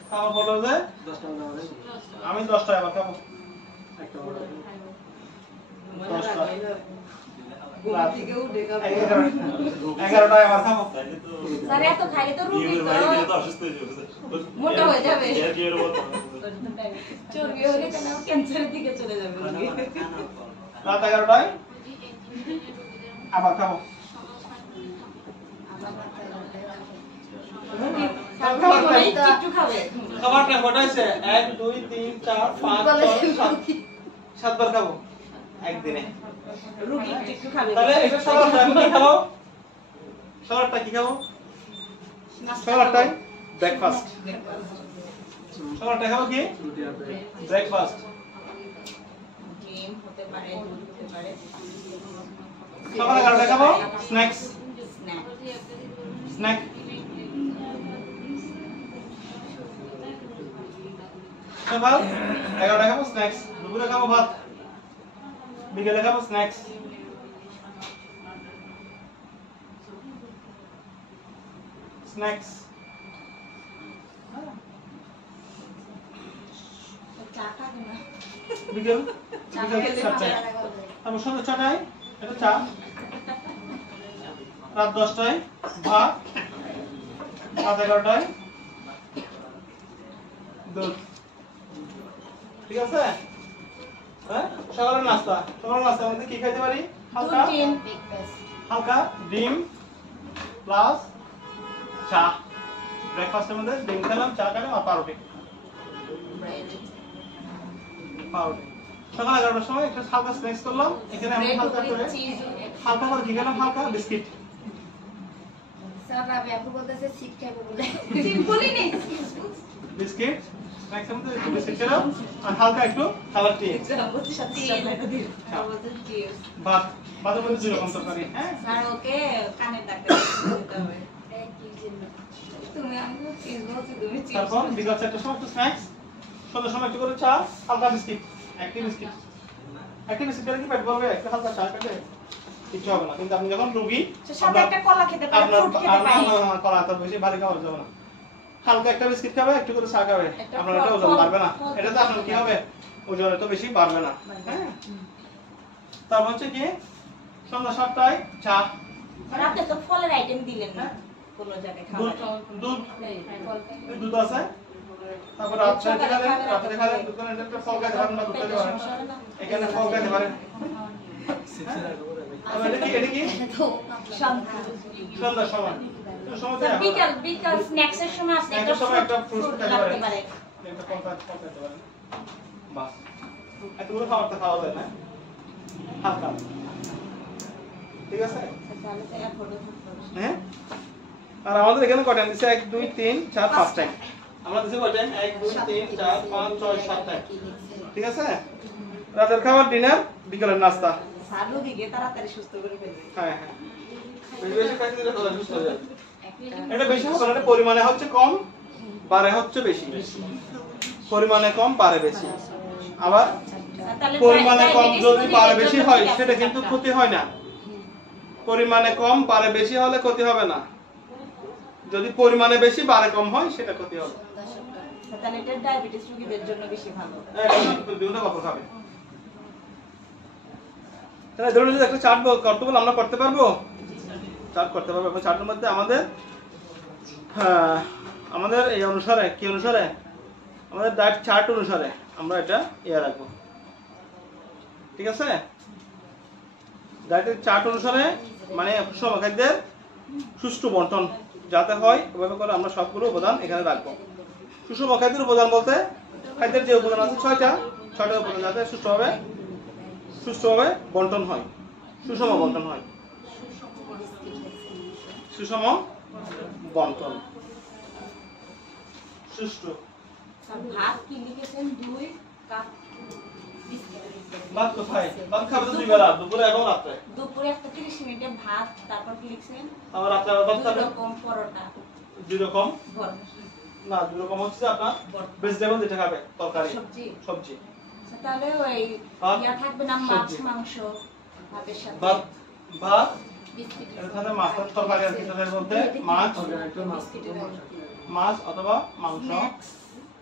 খাওয়া পড়লো যে 10 টাকা দাও নাকি? আমি 10 টাকা আবার খাবো। একটা বড়। 10 টাকা। ঘুম থেকে উঠে খাবে। 11 টাকা আবার খাবো। স্যার এত খাইলে তো রোগী তো মোটা হয়ে যাবে। চর্বি হলে কেন ক্যান্সারের দিকে চলে যাবে রোগী। রাত 11টায় আবার খাবো। একটু খাবে। খাবারটা কটাইছে 1 2 3 4 5 6 7 7বার খাবো একদিনে। রোগী একটু খাবে। তাহলে এটা সকালটা আমি কি খাবো? সকালটা কি খাবো? সকালটাই ব্রেকফাস্ট। সকালটা খাবো কি? রুটি আর ব্রেড। ব্রেকফাস্ট। ডিম হতে পারে, দুধ হতে পারে। সকালে কারটা খাবো স্ন্যাক্স। স্ন্যাক। স্ন্যাক। সকাল 11টা খাবো স্ন্যাক্স। দুপুরে খাবো ভাত। বিকেলে খাবো স্ন্যাক্স। স্ন্যাক্স। চা খাবে না। বিকেল চা বিকেল খেলে 7টায়। চা। তারপর সন্ধ্যা 6টায় এটা চা। রাত 10টায় ভাত। রাত 11টায় দুধ। ঠিক আছে? হ্যাঁ? সকালের নাস্তা। সকালের নাস্তার মধ্যে কি খাইতে পারি? হালকা দুধ, ডিম, হালকা ডিম প্লাস চা। ব্রেকফাস্টের মধ্যে ডিম খেলাম, চা খেলাম আর পাউরুটি। ব্রেড। পাউরুটি। সকাল 11টার সময় একটা হালকা স্ন্যাক্স করলাম। এখানে আমি ব্রেড হালকা উপরে করে চিজ। হালকা করে কি খেলাম? হালকা বিস্কিট। স্যার আমি আপু বলতেছে শিখ খাবো বলে সিম্পলি নেই। বিস্কিট স্ন্যাক্সের মধ্যে একটু বিস্কিট খেলাম আর হালকা একটু খাবার টি। বলতে সাথে সাথে দিন। আমাদের চিজ। ভাত। ভাতের মধ্যে দুই রকম তরকারি। হ্যাঁ? স্যার ওকে কানের ডাক্তার দিতে হবে। কি জন্য তুমি আমি তো চিজ বলছি তুমি চিজ। তারপর বিকাল 4টার সময় একটু স্ন্যাক্স। সন্ধ্যার সময় একটু করে চা, হালকা বিস্কিট। একটি বিস্কিট। একটি বিস্কিট খেলে কি পেট ভরবে? একটু হালকা চা খেলে কিছু হবে না। কিন্তু আপনি যখন রোগী সাথে একটা কলা খেতে পারে, আপনার ফ্রুট খেতে পারে। কলা তো বেশি ভারী খাওয়া যাবে না। হালকা একটা বিস্কিট খাবে, একটু করে চা খাবে। একটা আপনার এটা ওজন ফল- বাড়বে না। ফল- এটা তো আপনার কি হবে? ওজন তো বেশি বাড়বে না। হ্যাঁ? তারপর হচ্ছে কি? সন্ধ্যা 7টায় চা। রাতে তো ফলের আইটেম দিলেন না কোন জায়গায় দুধ খাবার। দুধ ফল দুধ আছে। তারপর রাত্রে খাবেন দোকানে একটা ফল খাইতে পারেন বা দুধ খাইতে পারেন। এখানে ফল খাইতে পারেন। সিক্সের আগে বলে দেয়। আর এটা কি? তো সন্ধ্যার সময়। এই সময়তে বিকাল স্ন্যাক্সের সময় আপনি একটা স্ন্যাক্সের সময় একটা ফ্রুট ফ্রুট খেতে রাখতে পারেন। পারেন। একটা ফল খাইতে পারেন। বাস। এতগুলো খাবার তো খাওয়া যায় না। হালকা। ঠিক আছে? তাহলে তো এফোর্ড করতে হবে। হ্যাঁ? আর আমাদের এখানে কয় টাইম দিছে? 1 2 3 4 5 টাইম। আমরা দিছি কয় টাইম? 1 2 3 4 5 6 7 টাইম। ঠিক আছে? রাতের খাবার, ডিনার, বিকালের নাস্তা। সালু দিকে তাড়াতাড়ি সুস্থ করে ফেলবে। হ্যাঁ হ্যাঁ। বেশি বেশি খাইতে দিলে তাহলে সুস্থ হয়ে যাবে। এটা বেশি হবে না, এটা পরিমাণে হচ্ছে কম, বাড়ে হচ্ছে বেশি। পরিমাণে কম, বাড়ে বেশি। আবার তাহলে পরিমাণে কম ডায়াবেটিস যদি বাড়ে রোগীদের বেশি জন্য হয় ঠিক আছে সেটা কিন্তু ডাক্তার। ক্ষতি হয় না। পরিমাণে কম বাড়ে বেশি হলে ক্ষতি হবে না। যদি পরিমাণে বেশি বাড়ে কম হয় সেটা ক্ষতি হবে। তাহলে এটা ডায়াবেটিস রোগীদের জন্য বেশি ভালো। দুটো কত খাবে? তাহলে ধরুন যদি একটা চার্ট করতে বলে আমরা করতে পারবো? চার্ট করতে পারবো। এবং চার্টের মধ্যে আমাদের এই অনুসারে কি অনুসারে? আমাদের ডায়েট চার্ট অনুসারে আমরা এটা রাখবো। ঠিক আছে? ডায়েটের চার্ট অনুসারে মানে সুষম খাদ্যের সুষ্ঠু বন্টন যাতে হয় ওভাবে করে আমরা সবগুলো উপাদান এখানে রাখবো। সুষম খাদ্যের উপাদান বলতে খাদ্যের যে উপাদান আছে 6টা উপাদান যাতে সুষ্ঠুভাবে বন্টন হয়, সুষম বন্টন হয়। সুষম বন্টন, সুষ্ঠু। ভাত কি লিখেছেন 2 কাপ। ভাত কোথায়? ভাত খাবে তো 2 বেলা, দুপুরে এবং রাতে। দুপুরে একটা 30 মিনিটে ভাত, তারপর কি লিখছেন? আবার রাতে আবার ভাত 2 খাবে রকম পরোটা। 2 রকম ভর্তা। না, 2 রকম হচ্ছে আপনার ভেজিটেবল যেটা খাবে, তরকারি, সবজি। তাহলে ওই ভাত, ইয়া থাকবে না মাছ সবজি। মাংস ভাতের সাথে। ভাত বিস্কিট। এখানে মাছের তরকারি আছে, এটার মধ্যে মাছ একটা মাছ মাছ অথবা মাংস, স্ন্যাক্স।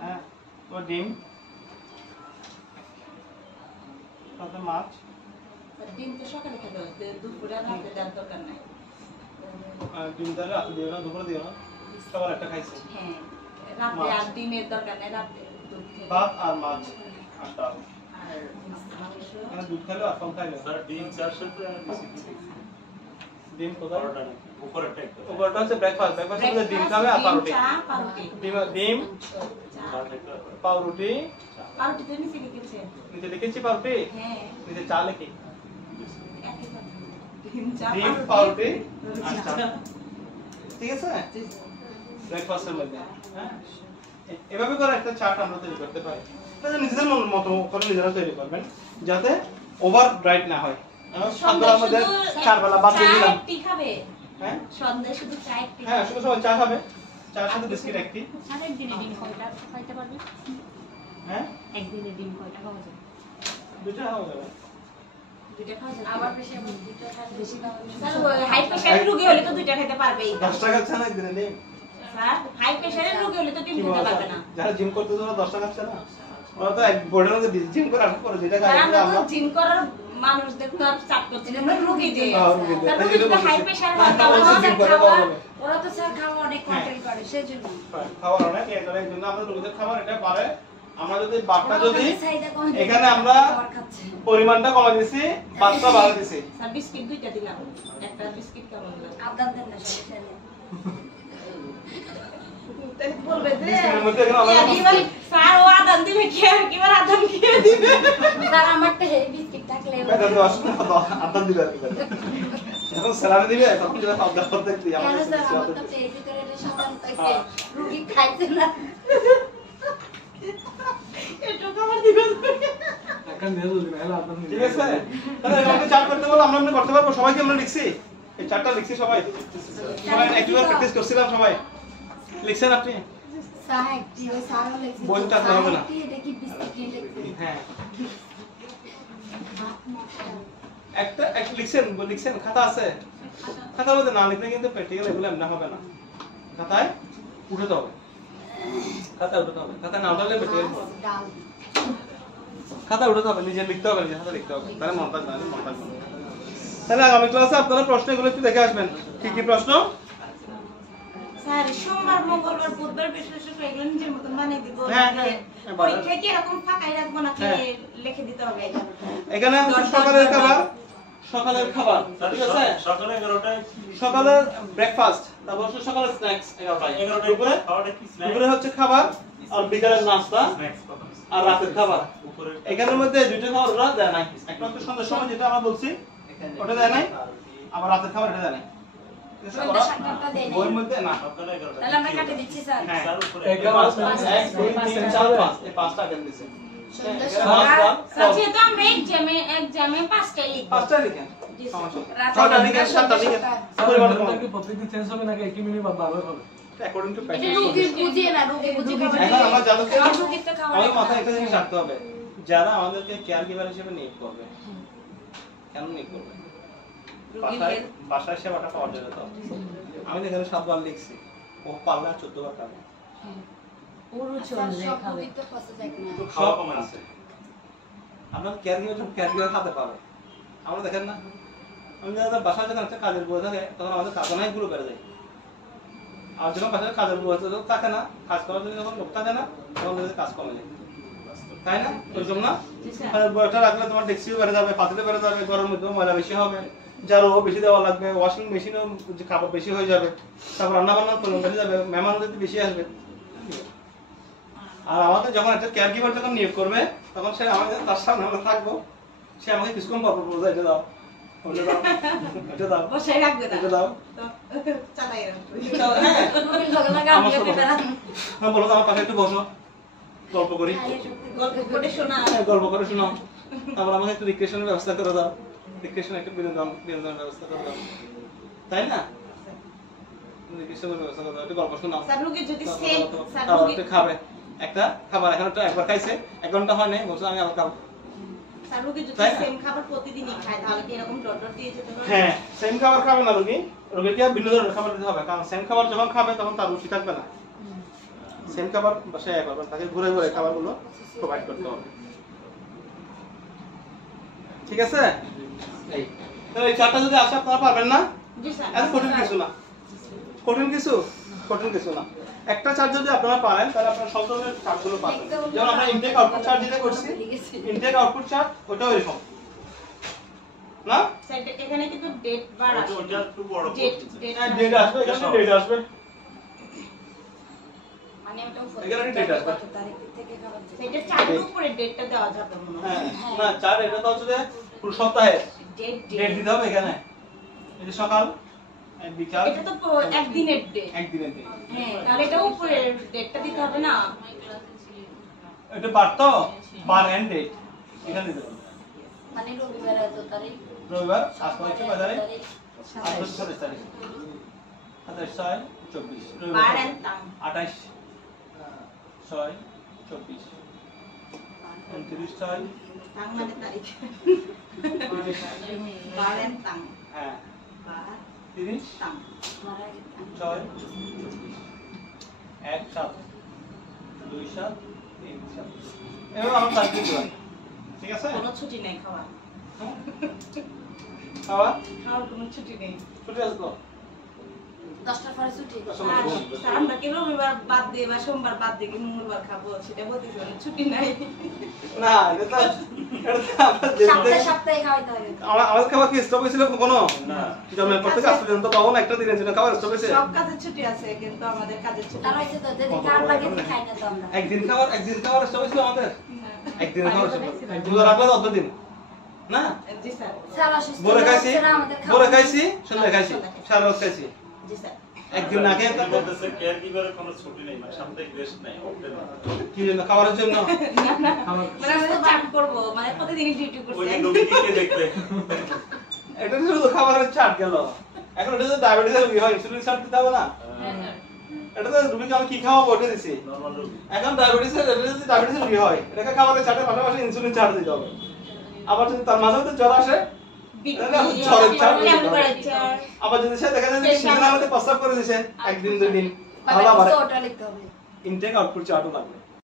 হ্যাঁ ও ডিম সাথে মাছ ডিম তো সকালে খেতে হয়, দুপুরে আর রাতে দেওয়ার দরকার নাই। আর ডিম তাহলে রাতে দিও না, দুপুরে দিও না, সবার একটা খাইছে। হ্যাঁ, রাতে আর ডিমের দরকার নাই, রাতে দুধ খেলে। ভাত আর মাছ আর ডাল। আর মাংস। মানে দুধ খাইলেও আর কম খাইলেও। স্যার ডিম চার সাথে ডিম কোথায়? পরোটা নেই উপরেরটা একটু উপরটা হচ্ছে ব্রেকফাস্ট, ব্রেকফাস্টে ডিম খাবে আর পাউরুটি। চা, পাউরুটি। ডিম চা। পাউরুটি, পাউরুটি তো নিচে লিখেছে। নিচে লিখেছি পাউরুটি, হ্যাঁ, নিচে চা লিখি। একই কথা। ডিম, চা, ডিম পাউরুটি আর চা। চা। ঠিক আছে? ব্রেকফাস্টের মধ্যে। হ্যাঁ, এভাবে করে একটা চার্ট আমরা তৈরি করতে পারি। এটা নিজেদের মতো করে নিজেরা তৈরি করবেন যাতে ওভার ব্রাইট না হয়। সন্ধ্যায় আমাদের শুধু 4 বেলা বাদ দিয়ে চা দিলাম। একটি খাবে। হ্যাঁ সন্ধ্যায় শুধু চা একটি হ্যাঁ, খাবে। শুধু সবাই চা খাবে, চার সাথে বিস্কিট একটি। সারের দিনে ডিম কয়টা খাইতে পারবে? হ্যাঁ, একদিনে ডিম কয়টা খাওয়া যায়? দুটো হয়ে যাবে। দুইটা খাওয়া যাবে। আবার বেশি আবার দুটো খাইলে বেশি দাম হবে। স্যার, হাই প্রেশারের রোগী হলে তো দুইটা খেতে পারবেই। 10 টাকা খাচ্ছে না একদিনে ডিম। স্যার, হাই প্রেশারের রোগী হলে তো ডিম কি খেতে বলছো? পারবে না। যারা জিম করতে ওরা 10 টাকা খাচ্ছে না। ওরা তো এক বোর্ডের মধ্যে জিম করে আসার পরে যেটা স্যার, খায় আমরা আমরা তো জিম করার মানুষদের তো আর চাপ করছি না, আমরা রোগীদের। হ্যাঁ, রোগীদের। স্যার, এই রোগীদের জন্য হাই বলছি। প্রেশার হ্যাঁ, হয়, তাহলে বলছি আমাদের জিম করে খাওয়া- পারবে। ওরা তো স্যার খাওয়া অনেক কন্ট্রোল করে সেজন্য। খাবার অনেক এই করে, এই জন্য আমাদের রোগীদের খাবার এটা পারে। আমরা যদি বাপটা ওরা যদি ওদের চাহিদা কম, এখানে আমরা খাবার খাচ্ছে। পরিমাণটা কমে দিছি, বাপটা বাড়াই দিছি। স্যার, বিস্কিট দুইটা দিলাম। একটা বিস্কিট কেমন লাগে? আবদার দেন না সবাই চাইলে। তাই বলবে যে, বিস্কিটের মধ্যে এখানে আলাদা এবার স্যার ও আদান দিবে কি আর কি আর আদান খেয়ে দিবে। স্যার আমারটা এই বিস্কিট থাকলে বেটা তো আসলে আদান দিবে আর কি করে। যখন স্যালারি দিবে তখন যেটা আদান করতে দিই কেন আমাদের স্যার আমার তো পেটের ভিতরে এটা সাধারণ থাকে রুগী খাইছে না। একটু খাবার দিবে। একটা নিয়ে যাবেন হলো আপনার ঠিক আছে? তাহলে আমাকে চার্ট করতে বলো, আমরা এমনি করতে পারবো। সবাইকে আমরা লিখছি, এই চার্টটা লিখছি সবাই। সবাই একবার প্র্যাকটিস করছিলাম সবাই। লিখছেন আপনি? স্যার একটি ওই স্যার লেখছে বইটা তো হবে না। এটা কি বিস্কিট নিয়ে লেখছে? হ্যাঁ, একটা লিখছেন, খাতা আছে। খাতার মধ্যে না লিখলে কিন্তু প্র্যাকটিক্যাল এগুলো এমনি হবে না। খাতায় উঠাতে হবে, খাতায় উঠাতে হবে। খাতায় না উঠালে প্র্যাকটিক্যাল ডাল খাতা উঠাতে হবে, নিজে লিখতে হবে, নিজে হাতে লিখতে হবে। তাহলে মন থাকবে না, মন থাকবে না। তাহলে আগামী ক্লাসে আপনারা প্রশ্ন এগুলো একটু দেখে আসবেন। কি কি প্রশ্ন? স্যার, সোমবার, মঙ্গলবার, বুধবার, বৃহস্পতিবার এগুলো নিজের মতন বানিয়ে দিব। হ্যাঁ, হ্যাঁ। পরীক্ষায় কি এরকম ফাঁকাই রাখবো নাকি হ্যাঁ। লিখে দিতে হবে? এখানে হচ্ছে সকালের খাবার, সকালের খাবার, ঠিক আছে? সকালে 11টায় সকালের ব্রেকফাস্ট, তারপর হচ্ছে সকালের স্ন্যাক্স 11টায়। 11টায় দুপুরে খাওয়াটা কি স্ন্যাক্স দুপুরে হচ্ছে খাবার আর বিকালের নাস্তা স্ন্যাক্স কথা আর রাতের খাবার। উপরে এখানের মধ্যে দুইটা খাবার ওরা দেয় নাই। একটা হচ্ছে সন্ধ্যার সময় যেটা আমরা বলছি ওটা দেয় নাই, আবার রাতের খাবার এটা দেয় নাই। ঠিক আছে? সন্ধ্যা ওরা সাতটাটা দেয় নাই। বইয়ের মধ্যে না। সকালে 11টা তাহলে আমরা কাটে দিচ্ছি স্যার। হ্যাঁ, স্যার উপরে এক পাঁচ, পাঁচ, 1 2 3 4 5 এই পাঁচটা কেন দিছে? সন্ধ্যা স্যার, যেহেতু আমরা এক্সামে 5টাই লিখব। পাঁচটা লিখেন। জি, সমস্যা নেই। রাতে 6টা লিখেন, 7টা লিখেন। পরিমাণ কম। কি প্রত্যেকদিন চেঞ্জ হবে নাকি একই মিনিট বা বারবার হবে? অ্যাকর্ডিং টু এটা প্র্যাকটিস। রুগী বুঝিয়ে না, রুগী বুঝিয়ে খাবার এখন দিলে। আমরা যাদেরকে আর রুগীর তো খাওয়া আমাদের মাথায় একটা জিনিস রাখতে হবে, যারা আমাদেরকে কেয়ার গিভার হিসেবে নিয়োগ করবে, কেন নিয়োগ করবে? বাসায় বাসায় সেবাটা পাওয়ার জন্য তো। আমি তো এখানে 7 বার লিখছি, ও পারলে আর 14 বার খাবে। স্যার, সব রুগী তো পচে যায় না। খাওয়া কম আছে আপনার কেয়ার গিভার যখন কেয়ার গিভার হাতে পাবে, আমরা দেখেন না, আমি যখন বাসায় যখন একটা কাজের বুয়া থাকে তখন আমাদের কাজ অনেকগুলো বেড়ে যায়। আর যখন বাসায় কাজের বুয়া থাকে না, কাজ করার জন্য যখন লোক থাকে না, তখন ওদের কাজ কমে যায়, তাই না? ওইরকম না? জি, স্যার। কাজের বুয়াটা রাখলে তোমার ডেক্সিও বেড়ে যাবে, পাতিলে বেড়ে যাবে, ঘরের মধ্যে ময়লা বেশি হবে, জারও বেশি দেওয়া লাগবে, ওয়াশিং মেশিনেও খাবার বেশি হয়ে যাবে, তারপর রান্না বান্নার পরিমাণ বেড়ে যাবে, মেহমান যদি বেশি আসবে। আর আমাদের যখন একটা কেয়ার গিভার যখন নিয়োগ করবে তখন সে আমাদের তার সামনে আমরা থাকবো, সে আমাকে কিছুক্ষণ পর পর বলবে, এটা দাও, ওটা দাও, এটা দাও, বসাই রাখবে না। এটা দাও। তো চালাই রাখবে। হ্যাঁ, রুগীর লগে লগে আমার আমিও সব- পেপার হ্যাঁ, বলো তো আমার পাশে একটু বসো, গল্প করি। গল্প করে শোনা। হ্যাঁ, গল্প করে শোনাও। তারপর আমাকে একটু রিক্রিয়েশনের ব্যবস্থা করে দাও, রিক্রিয়েশন একটা বিনোদনের ব্যবস্থা করে দাও, তাই না? রিক্রিয়েশনের ব্যবস্থা করে দাও, একটু গল্প শোনাও। স্যার, রোগী যদি সেম স্যার খাবার রোগী একটু খাবে, একটা খাবার এখন একটা একবার খাইছে, 1 ঘন্টা হয় নাই, বলছো আমি আবার খাবো। স্যার রোগী যদি তাই না? সেম খাবার প্রতিদিনই খায় তাহলে কি এরকম ডট দিয়ে যেতে পারে? হ্যাঁ, সেম খাবার খাবে না রোগীকে আর ভিন্ন ধরনের খাবার দিতে হবে, কারণ সেম খাবার যখন খাবে তখন তার রুচি থাকবে না। সেম খাবার বাসায় করবেন, তাকে ঘুরে ঘুরে খাবারগুলো প্রোভাইড করতে হবে। ঠিক আছে? এই তাহলে এই চারটা যদি আসে আপনারা পারবেন না? জি স্যার। এত কঠিন কিছু না, কঠিন কিছু না। একটা চার্ট যদি আপনারা পারেন তাহলে আপনারা সব ধরনের চার্টগুলো পাবেন। যেমন আমরা ইনটেক আউটপুট চার্ট যেটা করছি, ইনটেক আউটপুট চার্ট ওটাও এরকম না? স্যার এখানে কিন্তু ডেট বার আছে। ওটা একটু বড় ডেট ডেট আসবে, এখানে ডেট আসবে, মানে ওটা এখানে date আসবে। কত তারিখ থেকে খাবার দিবে? সেটা চার্টের উপরে ডেটটা দেওয়া যাবে মনে হয়। হ্যাঁ না চার্ট এটা তো হচ্ছে যে পুরো সপ্তাহে ডেট ডেট দিতে হবে এখানে। এই যে সকাল বিকাল এটা তো একদিনের ডেট। একদিনের দিন, হ্যাঁ, তাহলে এটা উপরে ডেটটা দিতে হবে না? এটা পারতো বার এন্ড ডেট এখানে দিতে হবে। মানে রবিবার এত তারিখ, রবিবার আজকে হচ্ছে কয় তারিখ? তারিখ, আজ হচ্ছে 27 তারিখ, 27 6 24 বার এন্ড টাইম। 28 6 24 29 6 টাইম মানে তারিখ। বার এন্ড টাইম। হ্যাঁ বার 30 টাইম। মারা গেছে। 6 1 7 2 7 3 7 এবার আমরা তারিখ দিতে পারি। ঠিক আছে? কোনো ছুটি নেই খাওয়া। খাওয়ার কোনো ছুটি নেই। ছুটি আছে তো? 10টার পরে ছুটি। স্যার আমরা কি রবিবার বাদ দিয়ে বা সোমবার বাদ দিয়ে কি মঙ্গলবার খাবো সেটা বলতেছি, ছুটি নাই। না এটা তো আপনার যে সপ্তাহে সপ্তাহে খাওয়াইতে হবে। আমাদের খাবার কি স্টপ হয়েছিল কখনো? না জন্মের পর থেকে আজ পর্যন্ত তখন একটা দিনের জন্য খাবার স্টপ হয়েছে? সব কাজের ছুটি আছে কিন্তু আমাদের কাজের ছুটি তার নাই। হইছে তো যদি কার লাগে খাই না তো আমরা। একদিন খাবার স্টপ হয়েছিল আমাদের? একদিন খাবার স্টপ দুটো রাখলে তো অর্ধ দিন না? জি স্যার। স্যার অসুস্থ ভোরে খাইছি, হচ্ছে না, আমাদের খাওয়া ভোরে খাইছি, সন্ধ্যায় খাইছি, সারা রাত খাইছি। জি স্যার। একদিন না খেয়ে আপনি বলতেছে কেয়ার গিভারের কোনো ছুটি নেই, মানে সাপ্তাহিক রেস্ট নাই, অফ ডে না। কি জন্য? খাবারের জন্য। না না মানে আমরা চার্ট করব, মানে প্রতিদিনই ডিউটি ওই করছি। যে রোগীকে কে দেখবে? এটা শুধু খাবারের চার্ট গেল। এখন এটা যদি ডায়াবেটিসের রোগী হয় ইনসুলিন চার্ট দিতে হবে না? এটা তো রোগীকে আমি কি খাওয়াবো ওটা দিছি। নরমাল রোগী। এখন ডায়াবেটিসের রোগী হয় এটাকে খাবারের চার্টের পাশাপাশি ইনসুলিন চার্ট দিতে হবে। আবার যদি তার মাঝে মধ্যে জ্বর আসে আবার যদি সে দেখা যায় যে সিজনের মধ্যে প্রস্রাব করে দিছে একদিন দুই দিন, তাহলে আবার ওটা লিখতে হবে। ইনটেক আউটপুট চার্টও লাগবে।